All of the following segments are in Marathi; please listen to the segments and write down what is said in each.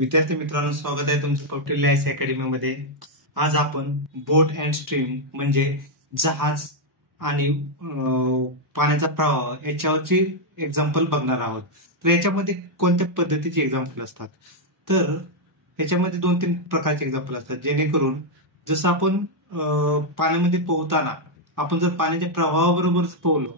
विद्यार्थी मित्रांनो, स्वागत आहे तुमचं कौटिल्य आयस अकॅडमी मध्ये. आज आपण बोट अँड स्ट्रीम म्हणजे जहाज आणि पाण्याचा प्रवाह याच्यावरची एक्झाम्पल बघणार आहोत. तर याच्यामध्ये कोणत्या पद्धतीचे एक्झाम्पल असतात, तर याच्यामध्ये 2-3 प्रकारचे एक्झाम्पल असतात, जेणेकरून जसं आपण पाण्यामध्ये पोहताना आपण जर पाण्याच्या प्रवाहाबरोबर पोहलो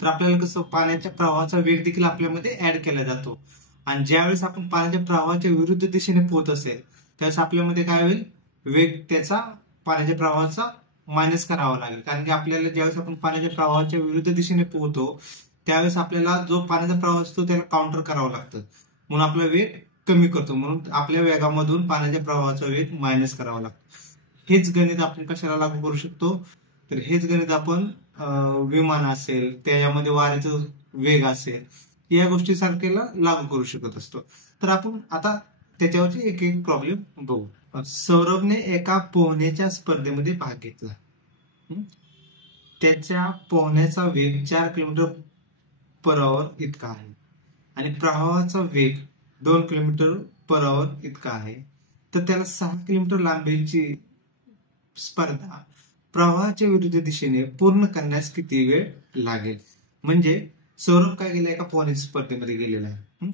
तर आपल्याला कसं पाण्याच्या प्रवाहाचा वेग देखील आपल्यामध्ये ऍड केला जातो. आणि ज्यावेळेस आपण पाण्याच्या प्रवाहाच्या विरुद्ध दिशेने पोहत असेल त्यावेळेस आपल्यामध्ये काय होईल, वेग त्याचा पाण्याच्या प्रवाहाचा मायनस करावा लागेल. कारण की आपल्याला ज्यावेळेस आपण पाण्याच्या प्रवाहाच्या विरुद्ध दिशेने पोहतो त्यावेळेस आपल्याला जो पाण्याचा प्रवाह असतो त्याला काउंटर करावं लागतं, म्हणून आपला वेग कमी करतो, म्हणून आपल्या वेगामधून पाण्याच्या प्रवाहाचा वेग मायनस करावा लागतो. हेच गणित आपण कशाला लागू करू शकतो, तर हेच गणित आपण विमान असेल त्याच्यामध्ये वाऱ्याचा वेग असेल या गोष्टी सारख्याला लागू करू शकत असतो. तर आपण आता त्याच्यावरची एक एक प्रॉब्लेम बघू. सौरभने एका पोहण्याच्या स्पर्धेमध्ये भाग घेतला. त्याच्या पोहण्याचा वेग 4 किलोमीटर पर आवर इतका आहे आणि प्रवाहाचा वेग 2 किलोमीटर पर आवर इतका आहे. तर त्याला 6 किलोमीटर लांबीची स्पर्धा प्रवाहाच्या विरुद्ध दिशेने पूर्ण करण्यास किती वेळ लागेल. म्हणजे सौरभ काय गेला, एका पोहण्याच्या स्पर्धेमध्ये गेलेला आहे.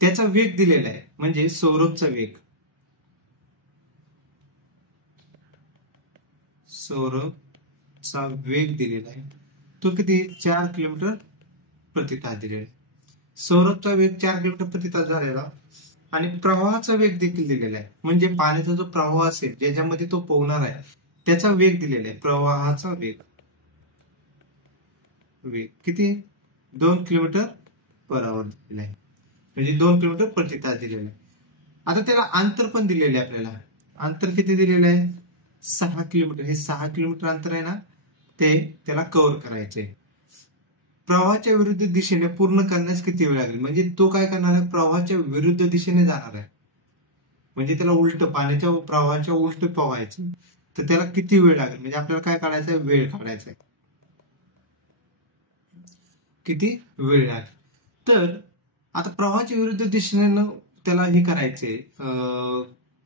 त्याचा वेग दिलेला आहे, म्हणजे सौरभचा वेग दिलेला आहे, तो किती 4 किलोमीटर प्रति तास दिलेला आहे. सौरभचा वेग 4 किलोमीटर प्रति तास झालेला आणि प्रवाहाचा वेग देखील दिलेला आहे, म्हणजे पाण्याचा जो प्रवाह असेल ज्याच्यामध्ये तो पोहणार आहे त्याचा वेग दिलेला आहे. प्रवाहाचा वेग किती 2 किलोमीटर पर आवर दिलेला आहे, म्हणजे 2 किलोमीटर प्रति तास दिलेला आहे. आता त्याला अंतर पण दिलेले आहे. आपल्याला अंतर किती दिलेलं आहे, 6 किलोमीटर. हे 6 किलोमीटर अंतर आहे ना, ते त्याला कव्हर करायचे. प्रवाहाच्या विरुद्ध दिशेने पूर्ण करण्यास किती वेळ लागेल, म्हणजे तो काय करणार आहे, प्रवाहाच्या विरुद्ध दिशेने जाणार आहे, म्हणजे त्याला उलट पाण्याच्या प्रवाहाच्या उलट पोहायचं. तर त्याला किती वेळ लागेल, म्हणजे आपल्याला काय काढायचं आहे, वेळ काढायचा आहे, किती वेळ लागेल. तर आता प्रवाहाच्या विरुद्ध दिशेने त्याला हे करायचे,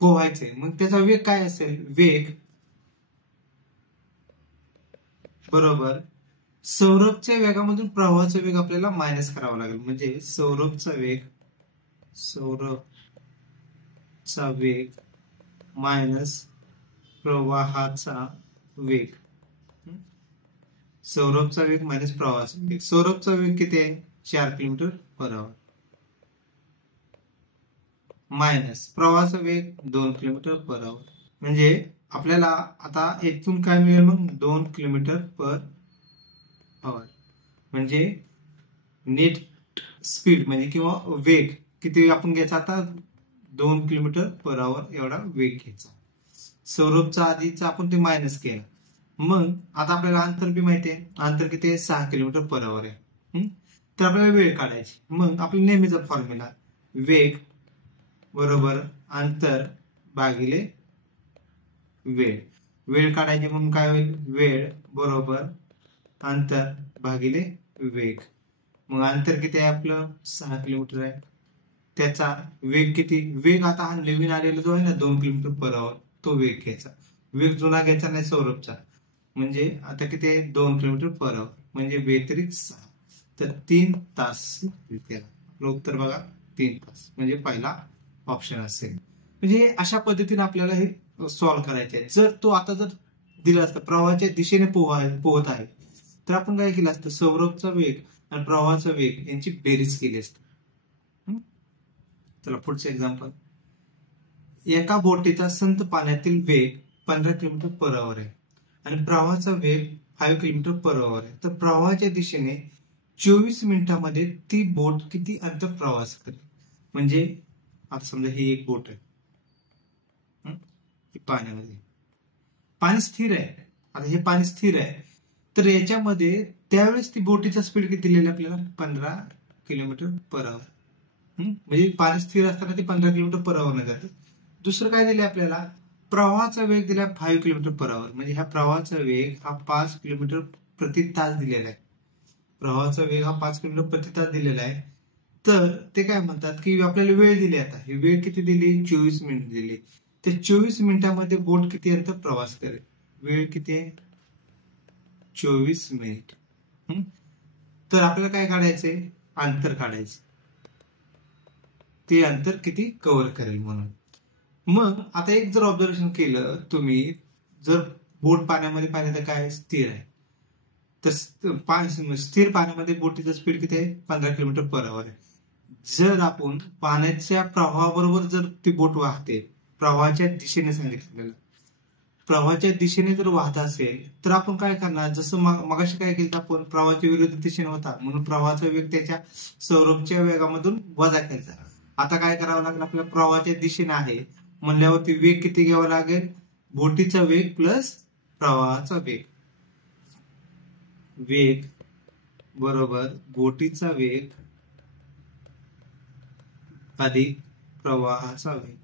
पोहायचे. मग त्याचा वेग काय असेल, वेग बरोबर सौरभच्या वेगामधून प्रवाहाचा वेग आपल्याला मायनस करावा लागेल. म्हणजे सौरभचा वेग मायनस प्रवाहाचा वेग. सौरभचा वेग मायनस प्रवाहाचा वेग. सौरभचा वेग किती आहे, 4 किलोमीटर पर आवर मायनस प्रवाहाचा वेग 2 किलोमीटर पर आवर. म्हणजे आपल्याला आता इथून काय मिळेल, मग 2 किलोमीटर पर आवर म्हणजे नेट स्पीड म्हणजे किंवा वेग किती आपण घ्यायचा, आता 2 किलोमीटर पर आवर एवढा वेग घ्यायचा. सौरभचा आधीचा आपण ते मायनस केला. मग आता आपल्याला अंतर बी माहिती आहे, अंतर किती आहे, 6 किलोमीटर पर आवर आहे. तर आपल्याला वेळ काढायची. मग आपल्या नेहमीचा फॉर्म्युला, वेग बरोबर अंतर भागिले वेळ काढायची. म्हणून काय होईल, वेळ बरोबर अंतर भागिले वेग. मग अंतर किती आहे आपलं, 6 किलोमीटर आहे. त्याचा वेग किती, वेग आता हा नवीन आलेला जो आहे ना 2 किलोमीटर पर आवर, तो वेग घ्यायचा. वेग जुना घ्यायचा नाही सौरभचा. म्हणजे आता किती आहे, 2 किलोमीटर पर आवर म्हणजे व्यतिरिक्त 6. तर 3 तास त्याला. आपलं उत्तर बघा 3 तास, म्हणजे पहिला ऑप्शन असेल. म्हणजे अशा पद्धतीने आपल्याला हे सॉल्व्ह करायचे आहे. जर तो आता जर दिला असता प्रवाहाच्या दिशेने पोहत आहे तर आपण काय केलं असतं, सौरभचा वेग आणि प्रवाहाचा वेग यांची बेरीज केली असते. चला पुढचं एक्झाम्पल. एका बोटीचा संत पाण्यातील वेग 15 किलोमीटर पर आवर आहे आणि प्रवाहाचा वेग 5 किलोमीटर पर आवर आहे. तर प्रवाहाच्या दिशेने 24 मिनिटांमध्ये ती बोट किती अंतर प्रवास करेल. म्हणजे आता समजा ही एक बोट आहे, पाण्यामध्ये पाणी स्थिर आहे. आता हे पाणी स्थिर आहे, तर याच्यामध्ये त्यावेळेस ती बोटीचा स्पीड किती दिलेला आपल्याला, 15 किलोमीटर पर आवर. म्हणजे पाणी स्थिर असताना ते 15 किलोमीटर पर आवर ने जाते. दुसरं काय दिले आपल्याला, प्रवाहाचा वेग दिला 5 किलोमीटर पर आवर. म्हणजे ह्या प्रवाहाचा वेग हा 5 किलोमीटर प्रति तास दिलेला आहे. प्रवाहाचा वेग हा 5 किलोमीटर प्रति तास दिलेला आहे. तर ते काय म्हणतात की आपल्याला वेळ दिली, आता ही वेळ किती दिली, 24 मिनिट दिली. ते 24 मिनिटांमध्ये बोट किती अंतर प्रवास करेल, वेळ किती आहे, 24 मिनिट. तर आपल्याला काय काढायचंय, अंतर काढायचं, ते अंतर किती कव्हर करेल म्हणून. मग आता एक जर ऑब्झर्वेशन केलं तुम्ही, जर बोट पाण्यामध्ये पाहिलं तर काय स्थिर आहे, तर स्थिर पाण्यामध्ये बोटीचा स्पीड किती आहे, 15 किलोमीटर पर आवर आहे. जर आपण पाण्याच्या प्रवाहाबरोबर जर ती बोट वाहते, प्रवाहाच्या दिशेने सांगितलेलं, प्रवाहाच्या दिशेने जर वाहत असेल तर आपण काय करणार, जसं मगाशी काय केलं आपण, प्रवाहाच्या विरुद्ध दिशेने होता म्हणून प्रवाहाचा वेग त्याच्या सौरभच्या वेगामधून वजा केला. आता काय करावं लागेल, आपल्या प्रवाहाच्या दिशेने आहे म्हणल्यावरती वेग किती घ्यावा लागेल, बोटीचा वेग प्लस प्रवाहाचा वेग. वेग बरोबर बोटीचा वेग अधिक प्रवाहाचा वेग.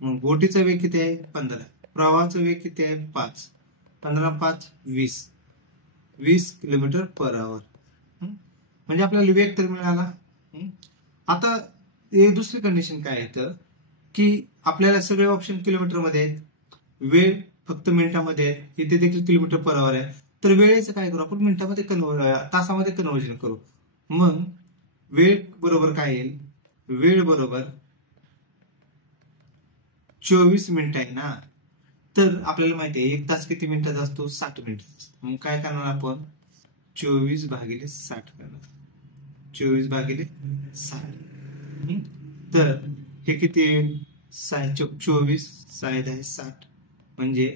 मग बोटीचा वेग किती आहे, 15, प्रवाहाचा वेग किती आहे, 5, 15 5 20 किलोमीटर पर आवर. म्हणजे आपल्याला वेग तर मिळाला. आता दुसरी कंडिशन काय आहे की आपल्याला सगळे ऑप्शन किलोमीटर मध्ये आहेत, वेळ फक्त मिनिटामध्ये आहे, इथे देखील किलोमीटर पर आवर आहे. तर वेळेचं काय करू आपण, मिनिटामध्ये तासामध्ये कन्व्हर्जन करू. मग वेळ बरोबर काय येईल, वेळ बरोबर 24 मिनिट आहे ना, तर आपल्याला माहिती आहे 1 तास किती मिनिटाचा असतो, 60 मिनिटाचा. मग काय करणार आपण, 24/60 करणार, 24/60. तर हे किती येईल, 24 6 60 म्हणजे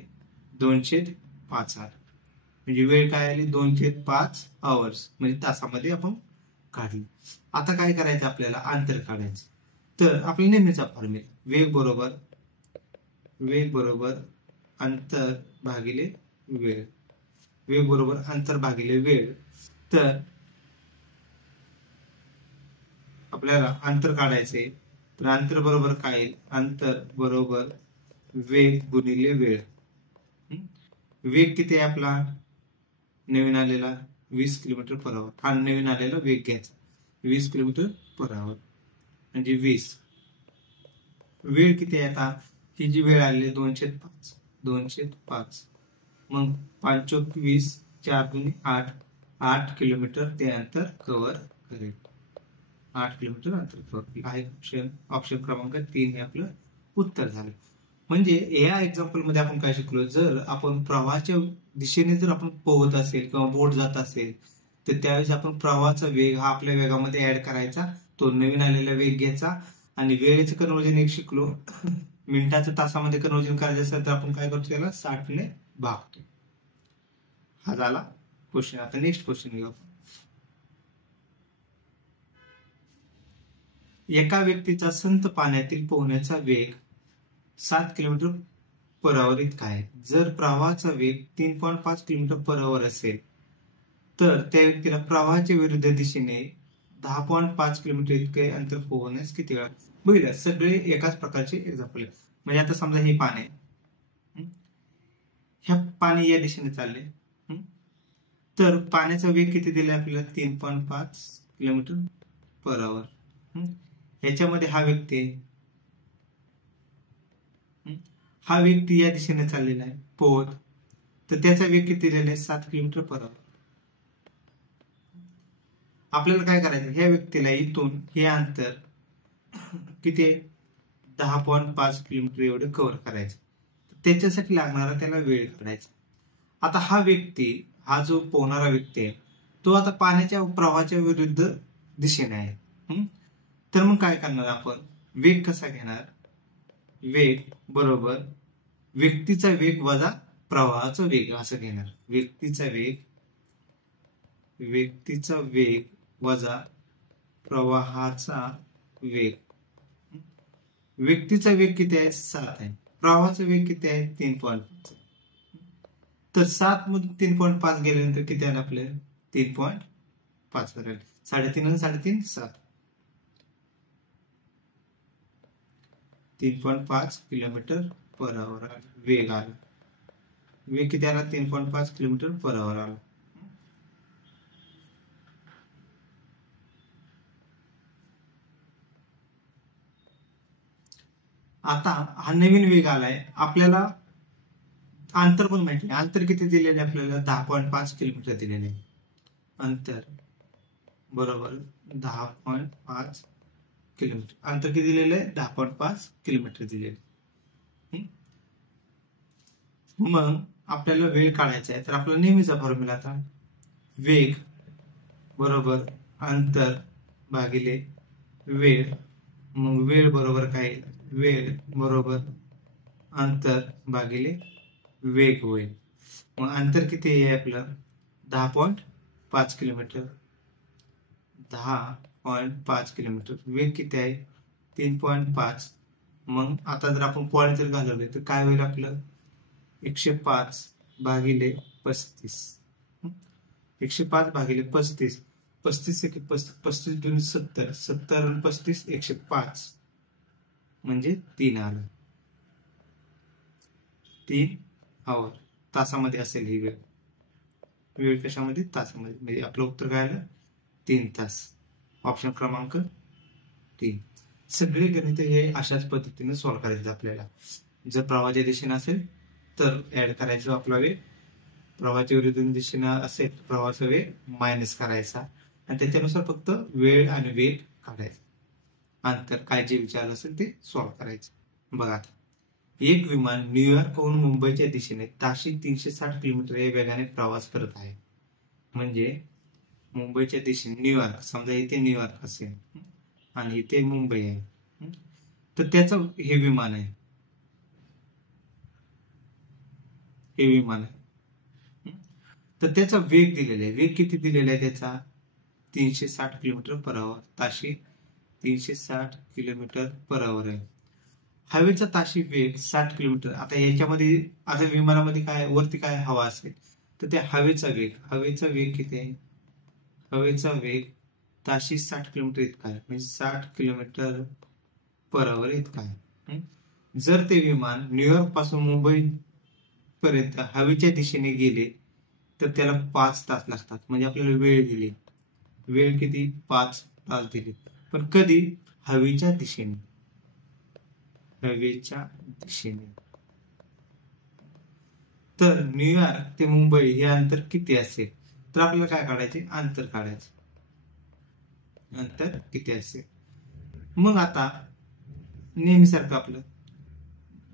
2/5 आवर. म्हणजे वेळ काय आली, 2/5 आवर्स, म्हणजे तासामध्ये आपण काढली. आता काय करायचं, आपल्याला अंतर काढायचं. तर आपल्या नेहमीचा फॉर्म्युला, वेग बरोबर अंतर भागिले वेळ, वेग बरोबर अंतर भागिले वेळ. तर आपल्याला अंतर काढायचे, तर अंतर बरोबर काय येईल, अंतर बरोबर वेग गुणिले वेळ. वेग किती आहे आपला नवीन आलेला, 20 किलोमीटर पर आवर. हा नवीन आलेला वेग घ्यायचा, 20 किलोमीटर पर आवर म्हणजे 20. वेळ किती आहे, आता ही जी वेळ आली 2/5. मग 5 × 20 4 × 8 8 किलोमीटर ते अंतर कव्हर करेल, 8 किलोमीटर अंतर कव्हर आहे. ऑप्शन क्रमांक 3 हे आपलं उत्तर झालं. म्हणजे या एक्झाम्पल मध्ये आपण काय शिकलो, जर आपण प्रवाहाच्या दिशेने जर आपण पोहत असेल किंवा बोट जात असेल तर त्यावेळेस आपण प्रवाहाचा वेग हा आपल्या वेगामध्ये ऍड करायचा, तो नवीन आलेला वेग घ्यायचा. आणि वेळेचं कन्वर्जन एक शिकलो, मिनिटाचं तासामध्ये कन्वर्जन करायचं असेल तर आपण काय करतो, त्याला 60 ने भागतो. हा झाला क्वेश्चन. आता नेक्स्ट क्वेश्चन घेऊ. एका व्यक्तीचा संथ पाण्यातील पोहण्याचा वेग 7 किलोमीटर पर आवर इतका आहे. जर प्रवाहाचा वेग 3.5 किलोमीटर पर आवर असेल तर त्या व्यक्तीला प्रवाहाच्या विरुद्ध दिशेने 10.5 किलोमीटर इतके अंतर पोहण्यास किती वेळ. बघितलं, सगळे एकाच प्रकारचे एक्झाम्पल आहे. म्हणजे आता समजा हे पाणी, ह्या पाणी या दिशेने चालले, तर पाण्याचा वेग किती दिला आपल्याला, 3.5 किलोमीटर पर आवर. ह्याच्यामध्ये हा व्यक्ती या दिशेने चाललेला आहे पोहत, तर त्याचा वेग किती दिलेला आहे, 7 किलोमीटर पर आवर. आपल्याला काय करायचं, ह्या व्यक्तीला इथून हे अंतर किती आहे, 10.5 किलोमीटर एवढं कव्हर करायचं. त्याच्यासाठी लागणारा त्याला वेळ काढायचा. आता हा व्यक्ती, हा जो पोहणारा व्यक्ती आहे तो आता पाण्याच्या प्रवाहाच्या विरुद्ध दिशेने आहे. तर मग काय करणार आपण, वेग कसा घेणार, वेग बरोबर व्यक्तीचा वेग वजा प्रवाहाचा वेग असं घेणार. व्यक्तीचा वेग वजा प्रवाहाचा वेग. व्यक्तीचा वेग किती आहे, 7 आहे. प्रवाहाचा वेग किती आहे, 3.5. तर 7 मधून 3.5 गेल्यानंतर किती आलं आपल्याला, 3.5 करायला, 3.5 आणि 3.5 7, 3.5 किलोमीटर पर आवर वेग आला. वेग किती आला, 3.5 किलोमीटर पर आवर आला. आता हा नवीन वेग आलाय, आपल्याला अंतर पण माहिती आहे. अंतर किती दिलेले आपल्याला? 10.5 किलोमीटर दिलेले आहे. अंतर बरोबर 10.5 किलोमीटर. अंतर किती दिलेलं आहे? 10.5 किलोमीटर दिलेले. मग आपल्याला वेळ काढायचा आहे, तर आपला नेहमीचा फॉर्म्युला आता वेग बरोबर अंतर भागिले वेळ. मग वेळ बरोबर काय? वेळ बरोबर अंतर भागिले वेग होईल. मग अंतर किती आहे आपलं? 10.5 किलोमीटर. 10.5 किलोमीटर. वेग किती आहे? 3.5. मग आता जर आपण पॉईंट जर घालवले तर काय होईल आपलं? 105 भागिले 35. 105 भागिले 35. 35 दोन 70. 70 आणि 35 105 म्हणजे 3 आलं. 3 आवर तासामध्ये असेल ही वेळ. वेळ कशामध्ये? तासामध्ये. म्हणजे आपलं उत्तर काय आलं? 3 तास. ऑप्शन क्रमांक 3. सगळे गणित हे अशाच पद्धतीने सॉल्व्ह करायचे आपल्याला. जर प्रवाहाच्या दिशेने असेल तर ऍड करायचं आपला वेळ, प्रवाहाच्या विरुद्ध दिशेने असेल प्रवाहाचा वेळ मायनस करायचा आणि त्याच्यानुसार फक्त वेळ आणि वेग काढायचा. अंतर काय जे विचारलं असेल ते सॉल्व्ह करायचं. बघा आता, एक विमान न्यूयॉर्कहून मुंबईच्या दिशेने ताशी 360 किलोमीटर या वेगाने प्रवास करत आहे. म्हणजे मुंबईच्या दिशेने न्यूयॉर्क, समजा इथे न्यूयॉर्क असेल आणि इथे मुंबई आहे, तर त्याचं हे विमान आहे, हे विमान आहे. तर त्याचा वेग दिलेला आहे. वेग किती दिलेला आहे त्याचा? 360 किलोमीटर पर आवर. ताशी 360 किलोमीटर पर आवर आहे. हवेचा ताशी वेग 60 किलोमीटर. आता याच्यामध्ये आता विमानामध्ये काय वरती काय हवा असेल तर त्या हवेचा वेग किती आहे? हवेचा वेग ताशी 60 किलोमीटर इतका आहे, म्हणजे 60 किलोमीटर पर आवर इतका आहे. जर ते विमान न्यूयॉर्क पासून मुंबई पर्यंत हवेच्या दिशेने गेले तर त्याला 5 तास लागतात. म्हणजे आपल्याला वेळ दिली, वेळ किती? 5 तास दिली. पण कधी? हवेच्या दिशेने. हवेच्या दिशेने. तर न्यूयॉर्क ते मुंबई हे अंतर किती असेल? तर आपल्याला काय काढायचे? अंतर काढायचे. अंतर किती असेल? मग आता नेहमीसारखं आपलं,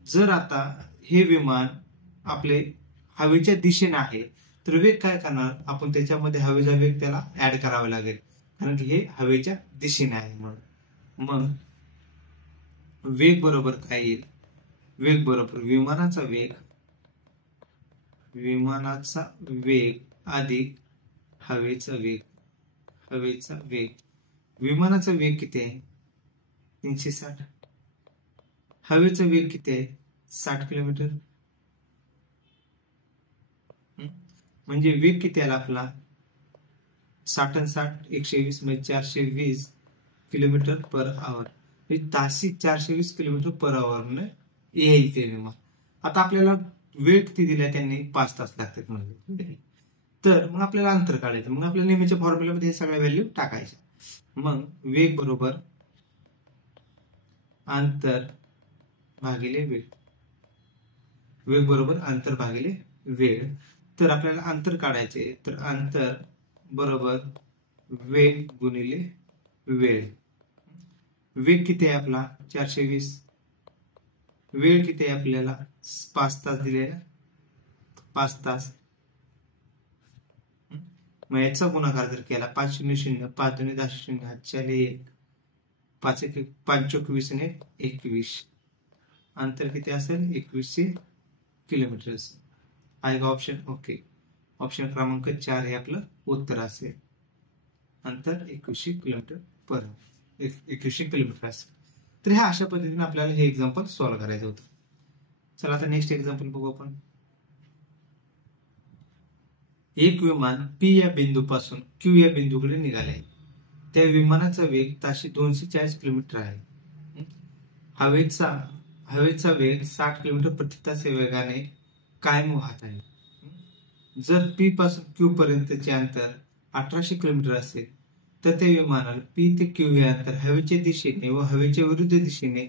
जर आता हे विमान आपले हवेच्या दिशेने आहे तर वेग काय करणार आपण? त्याच्यामध्ये हवेचा वेग त्याला ऍड करावा लागेल, कारण की हे हवेच्या दिशेने आहे म्हणून. मग वेग बरोबर काय येईल? वेग बरोबर विमानाचा वेग अधिक हवेचा वेग. विमानाचा वेग किती आहे? 360. हवेचा वेग किती आहे? 60 किलोमीटर. म्हणजे वेग किती आला आपला? 60 आणि 60 120 म्हणजे 420 किलोमीटर पर आवर. ताशी 420 किलोमीटर पर आवर येईल ते विमान. आता आपल्याला वेळ किती दिला त्यांनी? 5 तास लागतात म्हणजे. तर मग आपल्याला अंतर काढायचं. मग आपल्या नेहमीच्या फॉर्म्युलामध्ये हे सगळ्या व्हॅल्यू टाकायच्या. मग वेग बरोबर अंतर भागिले वेळ. वेग बरोबर अंतर भागिले वेळ. तर आपल्याला अंतर काढायचे, तर अंतर बरोबर वेग गुणिले वेळ. वेग किती आहे आपला? 420. वेळ किती आहे आपल्याला? 5 तास दिलेला, 5 तास. मग याचा गुणाकार जर केला 5 0 0 5 2 10 0 हातच्याले 1 5 1 5 चोक 20 आणि 21. अंतर किती असेल? 2100 किलोमीटर असेल. आहे का ऑप्शन? ओके. ऑप्शन क्रमांक 4 हे आपलं उत्तर असेल. अंतर 2100 किलोमीटर पर 2100 किलोमीटर असेल. तर ह्या अशा पद्धतीने आपल्याला हे एक्झाम्पल सॉल्व्ह करायचं होतं. चला आता नेक्स्ट एक्झाम्पल बघू आपण. एक विमान P या बिंदूपासून Q या बिंदूकडे निघाले. त्या विमानाचा वेग ताशी 240 किलोमीटर आहे. हवेचा वेग 60 किलोमीटर प्रति तास या वेगाने कायम वाहत आहे. जर P पासून Q पर्यंतचे अंतर 1800 किलोमीटर असेल तर त्या विमानाला P ते Q हे अंतर हवेच्या दिशेने व हवेच्या विरुद्ध दिशेने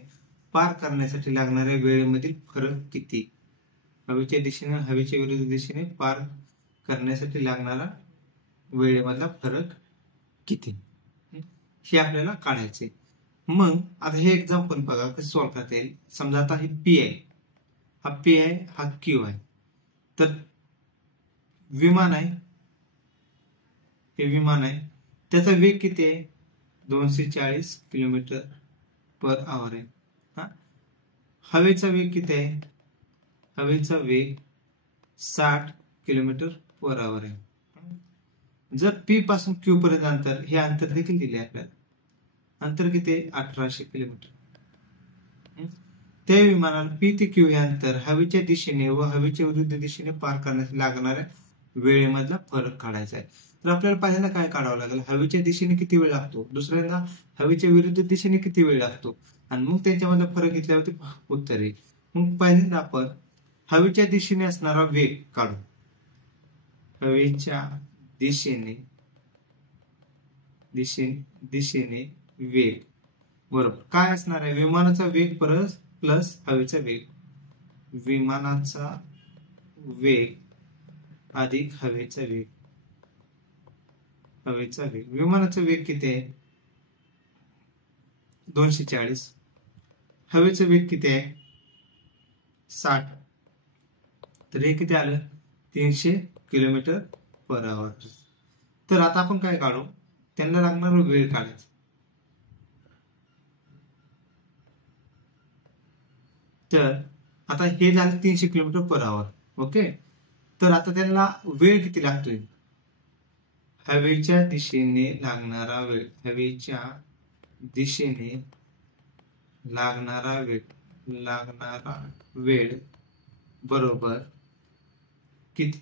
पार करण्यासाठी लागणाऱ्या वेळेमधील फरक किती? हवेच्या दिशेने हवेच्या विरुद्ध दिशेने पार करण्यासाठी लागणारा वेळेमधला फरक किती हे आपल्याला काढायचे. मग आता हे एक्झाम्पल बघा कसं सॉल्व्ह करता येईल. समजा आता हे पी आहे, हा पी आहे, हा क्यू आहे. तर विमान आहे, हे विमान आहे, त्याचा वेग किती आहे? 240 किलोमीटर पर आवर आहे. हा हवेचा वेग किती आहे? हवेचा वेग 60 किलोमीटर पर आवर आहे. जर पी पासून क्यू पर्यंत अंतर, हे अंतर देखील दिले आपल्याला. अंतर किती आहे? 1800 किलोमीटर. त्या विमानाला पी ते क्यू हे अंतर हवेच्या दिशेने व हवेच्या विरुद्ध दिशेने पार करण्यासाठी लागणाऱ्या वेळेमधला फरक काढायचा आहे. तर आपल्याला पहिल्यांदा काय काढावं लागेल? हवेच्या दिशेने किती वेळ लागतो, दुसऱ्यांदा हवेच्या विरुद्ध दिशेने किती वेळ लागतो, आणि मग त्यांच्यामधला फरक घेतल्यावरती उत्तर येईल. मग पहिल्यांदा आपण हवेच्या दिशेने असणारा वेग काढू. हवेच्या दिशेने दिशेने वेग बरोबर काय असणार आहे? विमानाचा वेग प्लस हवेचा वेग. विमानाचा वेग अधिक हवेचा वेग. हवेचा वेग, विमानाचा वेग किती आहे? 240. हवेचा वेग किती आहे? 60. तर हे किती आलं? 300 किलोमीटर पर आवर. तर आता आपण काय काढू? त्यांना लागणारा वेळ काढायचा. तर आता हे झालं 300 किलोमीटर पर आवर. ओके. तर आता त्यांना वेळ किती लागतोय? हवेच्या दिशेने लागणारा वेळ, हवेच्या दिशेने लागणारा वेळ बरोबर किती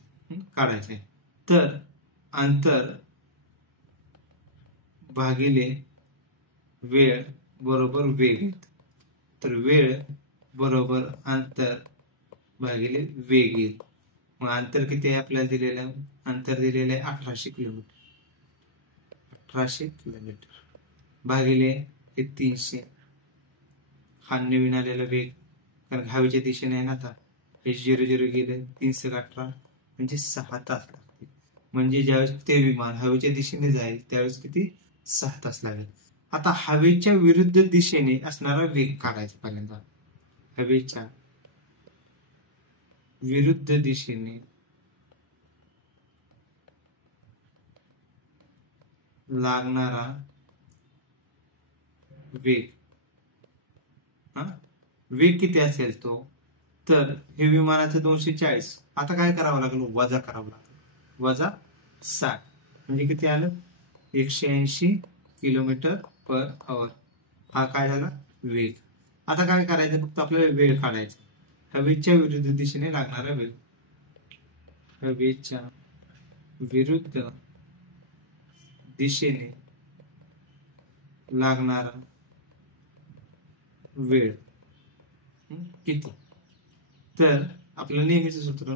काढायचंय? तर अंतर भागिले वेळ बरोबर वेग. तर वेळ बरोबर अंतर भागिले वेग येईल. मग अंतर किती आहे आपल्याला दिलेलं? अंतर दिलेलं आहे 1800 किलोमीटर. 1800 किलोमीटर भागिले हे 300. हा नवीन आलेला वेग, कारण हवेच्या दिशेने आहे ना. आता हे 0 गेले, 318 म्हणजे 6 तास लागतील. म्हणजे ज्यावेळेस ते विमान हवेच्या दिशेने जाईल त्यावेळेस किती? 6 तास लागेल. आता हवेच्या विरुद्ध दिशेने असणारा वेग काढायचा. पहिल्यांदा हवेच्या विरुद्ध दिशेने लागणारा वेग. वेग किती असेल तो? तर हे विमानाचं 240. आता काय करावं लागेल? वजा करावं लागेल. वजा 60 म्हणजे किती आलं? 180 किलोमीटर पर आवर. हा काय झाला? वेग. आता काय करायचं? फक्त आपल्याला वेळ काढायचा. हवेच्या विरुद्ध दिशेने लागणारा वेग. हवेच्या विरुद्ध दिशेने लागणारा वेळ किती? तर आपलं नेहमीचं सूत्र,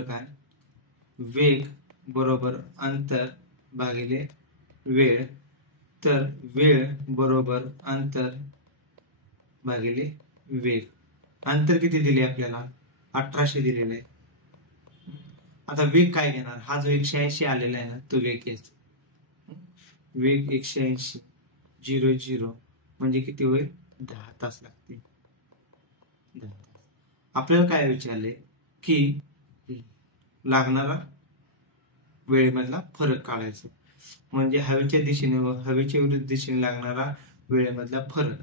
काय? वेग बरोबर अंतर भागिले वेळ. तर वेळ बरोबर अंतर भागिले वेग. अंतर किती दिले आपल्याला? 1800 दिलेलं आहे. आता वेग काय घेणार? हा जो 180 आलेला आहे ना, तो वेग घ्यायचा. वेग 180 0 म्हणजे किती होईल? 10 तास लागतील. 10 तास. आपल्याला काय विचारले की लागणारा वेळेमधला फरक काढायचा. म्हणजे हवेच्या दिशेने व हवेच्या विरुद्ध दिशेने लागणारा वेळेमधला फरक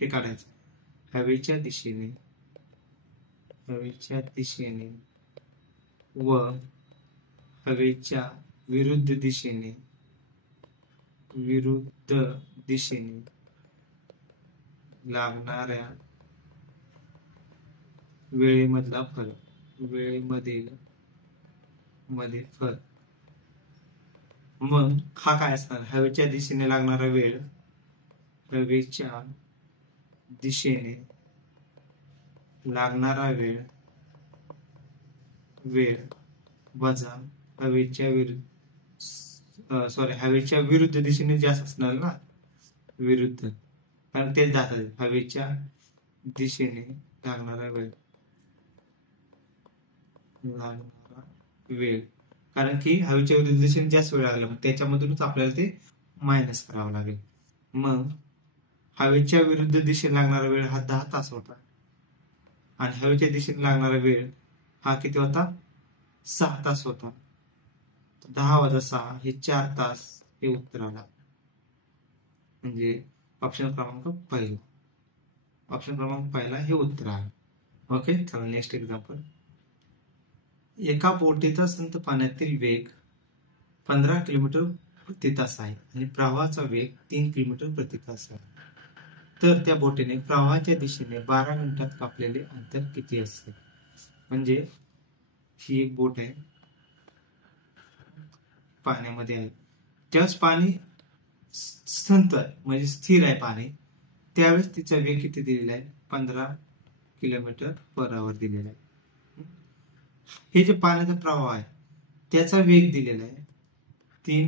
हे काढायचं. हवेच्या दिशेने व हवेच्या विरुद्ध दिशेने लागणाऱ्या वेळेमधला फरक. वेळेमधील फरक. मग हा काय असणार? हवेच्या दिशेने लागणारा वेळ, हवेच्या दिशेने लागणारा वेळ वजा हवेच्या हवेच्या विरुद्ध दिशेने जास्त असणार ना, विरुद्ध, कारण तेच जातात. हवेच्या दिशेने लागणारा वेळ, कारण की हवेच्या विरुद्ध दिशेने जास्त वेळ लागला, मग त्याच्यामधूनच आपल्याला ते मायनस करावं लागेल. मग हवेच्या विरुद्ध दिशेने लागणारा वेळ हा 10 तास होता, आणि हवेच्या दिशेने लागणारा वेळ हा किती होता? 6 तास होता. 10 वजा 6 हे 4 तास हे उत्तर आला. म्हणजे ऑप्शन क्रमांक पहिला हे उत्तर आहे. ओके, चला नेक्स्ट एक्झाम्पल. एका बोटीचा संत पाण्यातील वेग 15 किलोमीटर प्रति तास आहे आणि प्रवाहाचा वेग 3 किलोमीटर प्रति तास आहे. तर त्या बोटीने प्रवाहाच्या दिशेने 12 मिनिटात कापलेले अंतर किती असेल? म्हणजे ही एक बोट आहे, पाण्यामध्ये आहे. ज्यावेळेस पाणी संत आहे म्हणजे स्थिर आहे पाणी, त्यावेळेस तिचा वेग किती दिलेला आहे? 15 किलोमीटर पर आवर दिलेला आहे. हे जे पाण्याचा प्रवाह आहे त्याचा वेग दिलेला आहे 3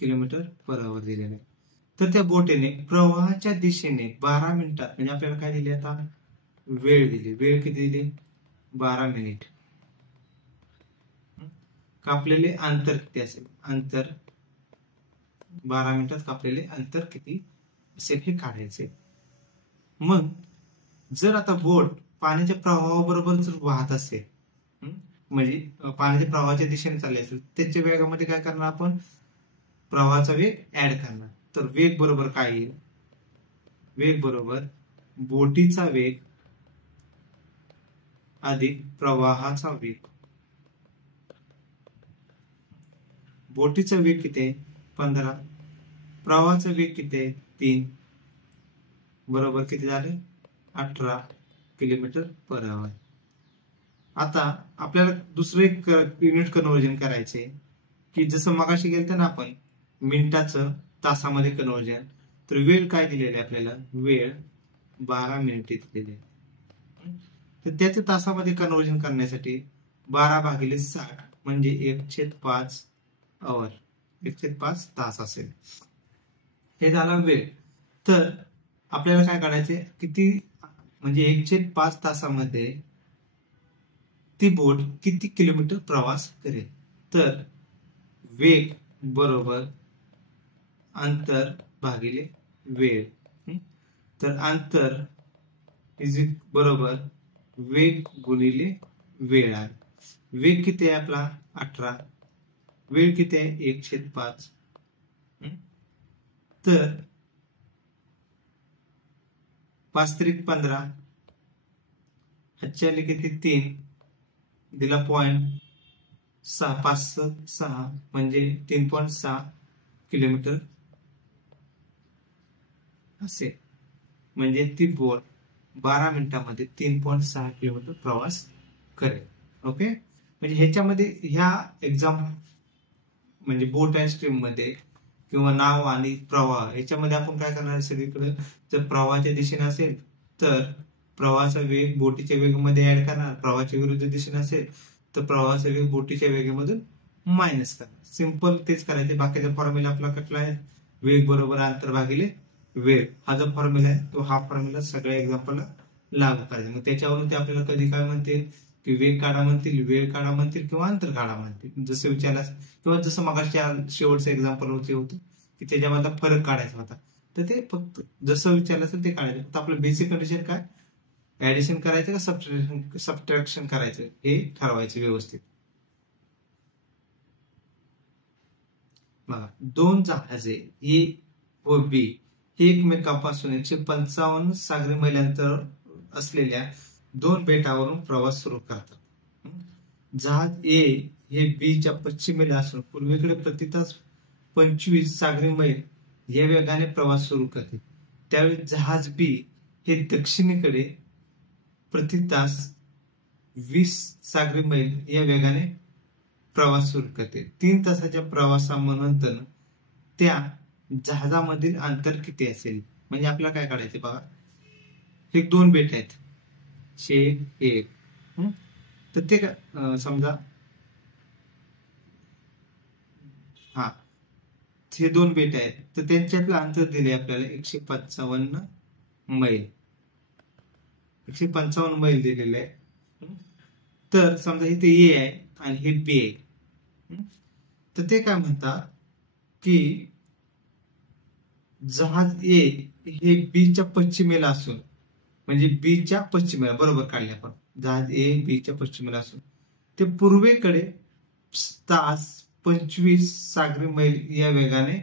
किलोमीटर पर आवर दिलेला आहे. तर त्या बोटीने प्रवाहाच्या दिशेने 12 मिनिटात, म्हणजे आपल्याला काय दिले आता? वेळ दिली. वेळ किती दिली? 12 मिनिट. कापलेले अंतर किती असेल? अंतर 12 मिनिटात कापलेले अंतर किती असेल हे काढायचे. मग जर आता बोट पाण्याच्या प्रवाहाबरोबर जर वाहत असेल, म्हणजे पाण्याच्या प्रवाहाच्या दिशेने चालले असेल, त्याच्या वेगामध्ये काय करणार आपण? प्रवाहाचा वेग ऍड करणार. तर वेग बरोबर काय येईल? वेग बरोबर बोटीचा वेग अधिक प्रवाहाचा वेग. बोटीचा वेग किती आहे? 15. प्रवाहाचा वेग किती आहे? 3. बरोबर किती झाले? 18 किलोमीटर पर आवर. आता आपल्याला दुसरं एक युनिट कन्वर्जन करायचे, की जसं मगाशी गेलं ना आपण मिनिटाचं तासामध्ये कन्वर्जन, तर वेळ काय दिलेली आहे आपल्याला? वेळ 12 मिनिटे दिलेली आहे. तर त्याचे तासामध्ये कन्वर्जन करण्यासाठी 12/60 म्हणजे 1/5 आवर, 1/5 तास असेल. हे झाला वेळ. तर आपल्याला काय काढायचे? किती, म्हणजे 1/5 तासामध्ये ती बोट किती किलोमीटर प्रवास करेल? तर वेग बरोबर अंतर भागिले वेळ. तर अंतर इज बरोबर वेग गुणिले वेळ आहे. वेग किती आहे आपला? 18. वेळ किती आहे? 1/5. तर 5×3=15, हातच्या किती? 3 दिला 0.6, 5×6 म्हणजे 3.6 किलोमीटर असेल. म्हणजे ती बोट 12 मिनिटांमध्ये 3.6 किलोमीटर प्रवास करेल. ओके, म्हणजे ह्याच्यामध्ये ह्या एक्झाम म्हणजे बोट अँड स्ट्रीम मध्ये किंवा नाव आणि प्रवाह ह्याच्यामध्ये आपण काय करणार? सगळीकडे जर प्रवाहाच्या दिशेने असेल तर प्रवाहाचा वेग बोटीच्या वेगामध्ये ऍड करणार, प्रवाहाच्या विरुद्ध दिशेने असेल तर प्रवाहाचा वेग बोटीच्या वेगामधून मायनस करणार. सिंपल तेच करायचे. बाकीचा फॉर्म्युला आपला कुठला आहे? वेग बरोबर अंतर भागिले वेळ. हा जो फॉर्म्युला आहे तो हा फॉर्म्युला सगळ्या एक्झाम्पलला लागू करायचा. मग त्याच्यावरून ते आपल्याला कधी काय म्हणतील की वेग काढा म्हणतील, वेळ काढा म्हणतील किंवा अंतर काढा म्हणतील, जसं विचारला. किंवा जसं मगाच्या शेवटचं एक्झाम्पल होते की त्याच्यामधला फरक काढायचा होता, तर ते फक्त जसं विचारलं असेल ते काढायचं. फक्त आपलं बेसिक कंडिशन काय? ऍडिशन करायचं का सबट्रॅक्शन करायचं हे ठरवायचं व्यवस्थित. बघा, 2 जहाजे ए व बी हे एकमेकांपासून 155 सागरी मैल अंतर असलेल्या 2 बेटावरून प्रवास सुरू करतात. जहाज ए हे बीच्या पश्चिमेला असून पूर्वेकडे प्रति तास 25 सागरी मैल या वेगाने प्रवास सुरू करते. त्यावेळी जहाज बी हे दक्षिणेकडे प्रति तास 20 सागरी मैल या वेगाने प्रवास सुरू करते. 3 तासाच्या प्रवासानंतर त्या जहाजामधील अंतर किती असेल? म्हणजे आपल्याला काय काढायचे बघा, हे 2 बेट आहेत, शेख एक. तर ते समजा हे दोन बेट आहेत तर त्यांच्यातलं अंतर दिले आपल्याला 155 मैल. 155 मैल दिलेले आहे. तर समजा इथे ए आहे आणि हे बी आहे. तर ते काय म्हणतात की जहाज ए हे बीच्या पश्चिमेला असून, म्हणजे बीच्या पश्चिमेला, बरोबर काढले आपण, जहाज ए बीच्या पश्चिमेला असून ते पूर्वेकडे तास 25 सागरी मैल या वेगाने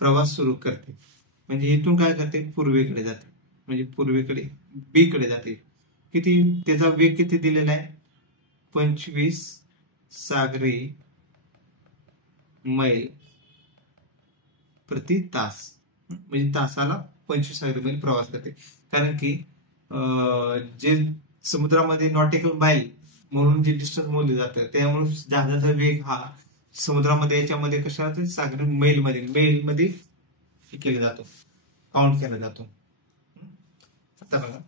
प्रवास सुरू करते. म्हणजे इथून काय करते, पूर्वेकडे जाते, म्हणजे पूर्वेकडे बी कडे जाते. किती, त्याचा वेग किती दिलेला आहे, 25 सागरी मैल प्रति तास. म्हणजे तासाला 25 सागरी मैल प्रवास करते. कारण की जे समुद्रामध्ये नॉटिकल माईल म्हणून जे डिस्टन्स मोजले जातं त्यामुळे जहाजाचा वेग हा समुद्रामध्ये याच्यामध्ये कशा सागरी मैल मध्ये केला जातो, काउंट केला जातो. आता बघा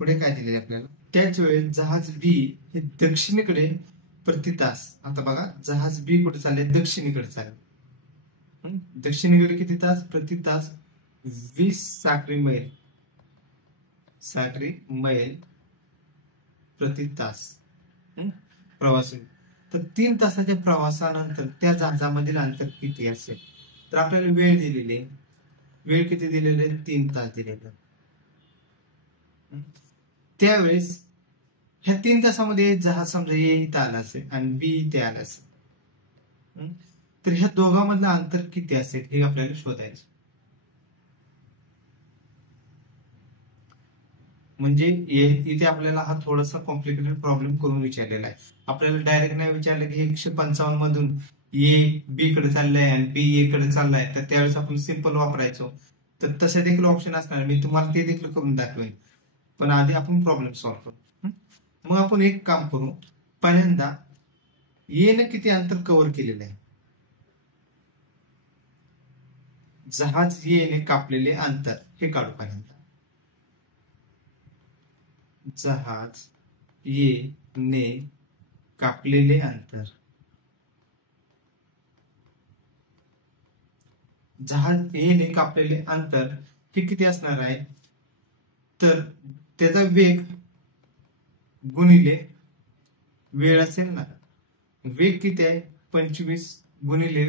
पुढे काय दिले आपल्याला, त्याच वेळेस जहाज बी हे दक्षिणेकडे प्रति तास. आता बघा जहाज बी कुठे चालले, दक्षिणेकडे चालले. दक्षिणेकडे किती तास, प्रति तास 20 सागरी मैल प्रति तास प्रवास. तर 3 तासाच्या प्रवासानंतर त्या जहाजामधील अंतर किती असेल, तर आपल्याला वेळ दिलेली आहे. वेळ किती दिलेले, 3 तास दिलेले. त्यावेळेस ह्या 3 तासामध्ये जहाज समजा ए इथं आला असेल आणि बी इथे आला असेल, तर ह्या दोघांमधलं अंतर किती असेल हे आपल्याला शोधायचं. म्हणजे इथे आपल्याला हा थोडासा कॉम्प्लिकेटेड प्रॉब्लेम करून विचारलेला आहे. आपल्याला डायरेक्ट नाही विचारलं की 155 मधून ए बी कडे चाललाय आणि बी ए कडे चाललाय, तर त्यावेळेस आपण सिंपल वापरायचो. तर तसे देखील ऑप्शन असणार, मी तुम्हाला ते देखील करून दाखवेन. पण आधी आपण प्रॉब्लेम सॉल्व्ह करू. मग आपण एक काम करू, पहिल्यांदा ए ने किती अंतर कव्हर केलेलं आहे, जहाज ए ने कापलेले अंतर हे काढू. पहिल्यांदा जहाज ए ने कापलेले अंतर, जहाज ए ने कापलेले अंतर हे किती असणार आहे, तर त्याचा वेग गुणिले वेळ असेल ना. वेग किती आहे, 25 गुणिले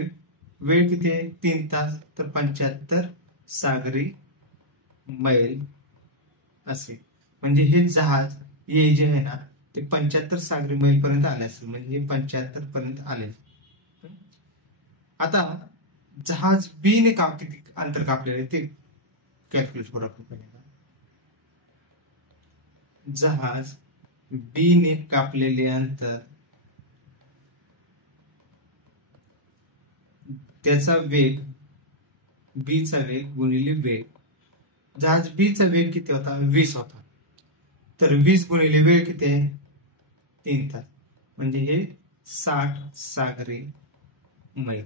वेळ किती आहे, 3 तास, तर 75 सागरी मैल असेल. म्हणजे हे जहाज ए जे आहे ना ते 75 सागरी मैल पर्यंत आले असेल, म्हणजे 75 पर्यंत आले. आता जहाज बी ने किती अंतर कापलेले ते कॅल्क्युलेट करू आपण. जहाज बी ने कापलेले अंतर, त्याचा वेग, बी चा वेग गुणिले वेळ. जहाज बी चा वेग किती होता, 20 होता, तर 20 गुणिले वेळ किती आहे, 3 तास, म्हणजे हे 60 सागरी मैल.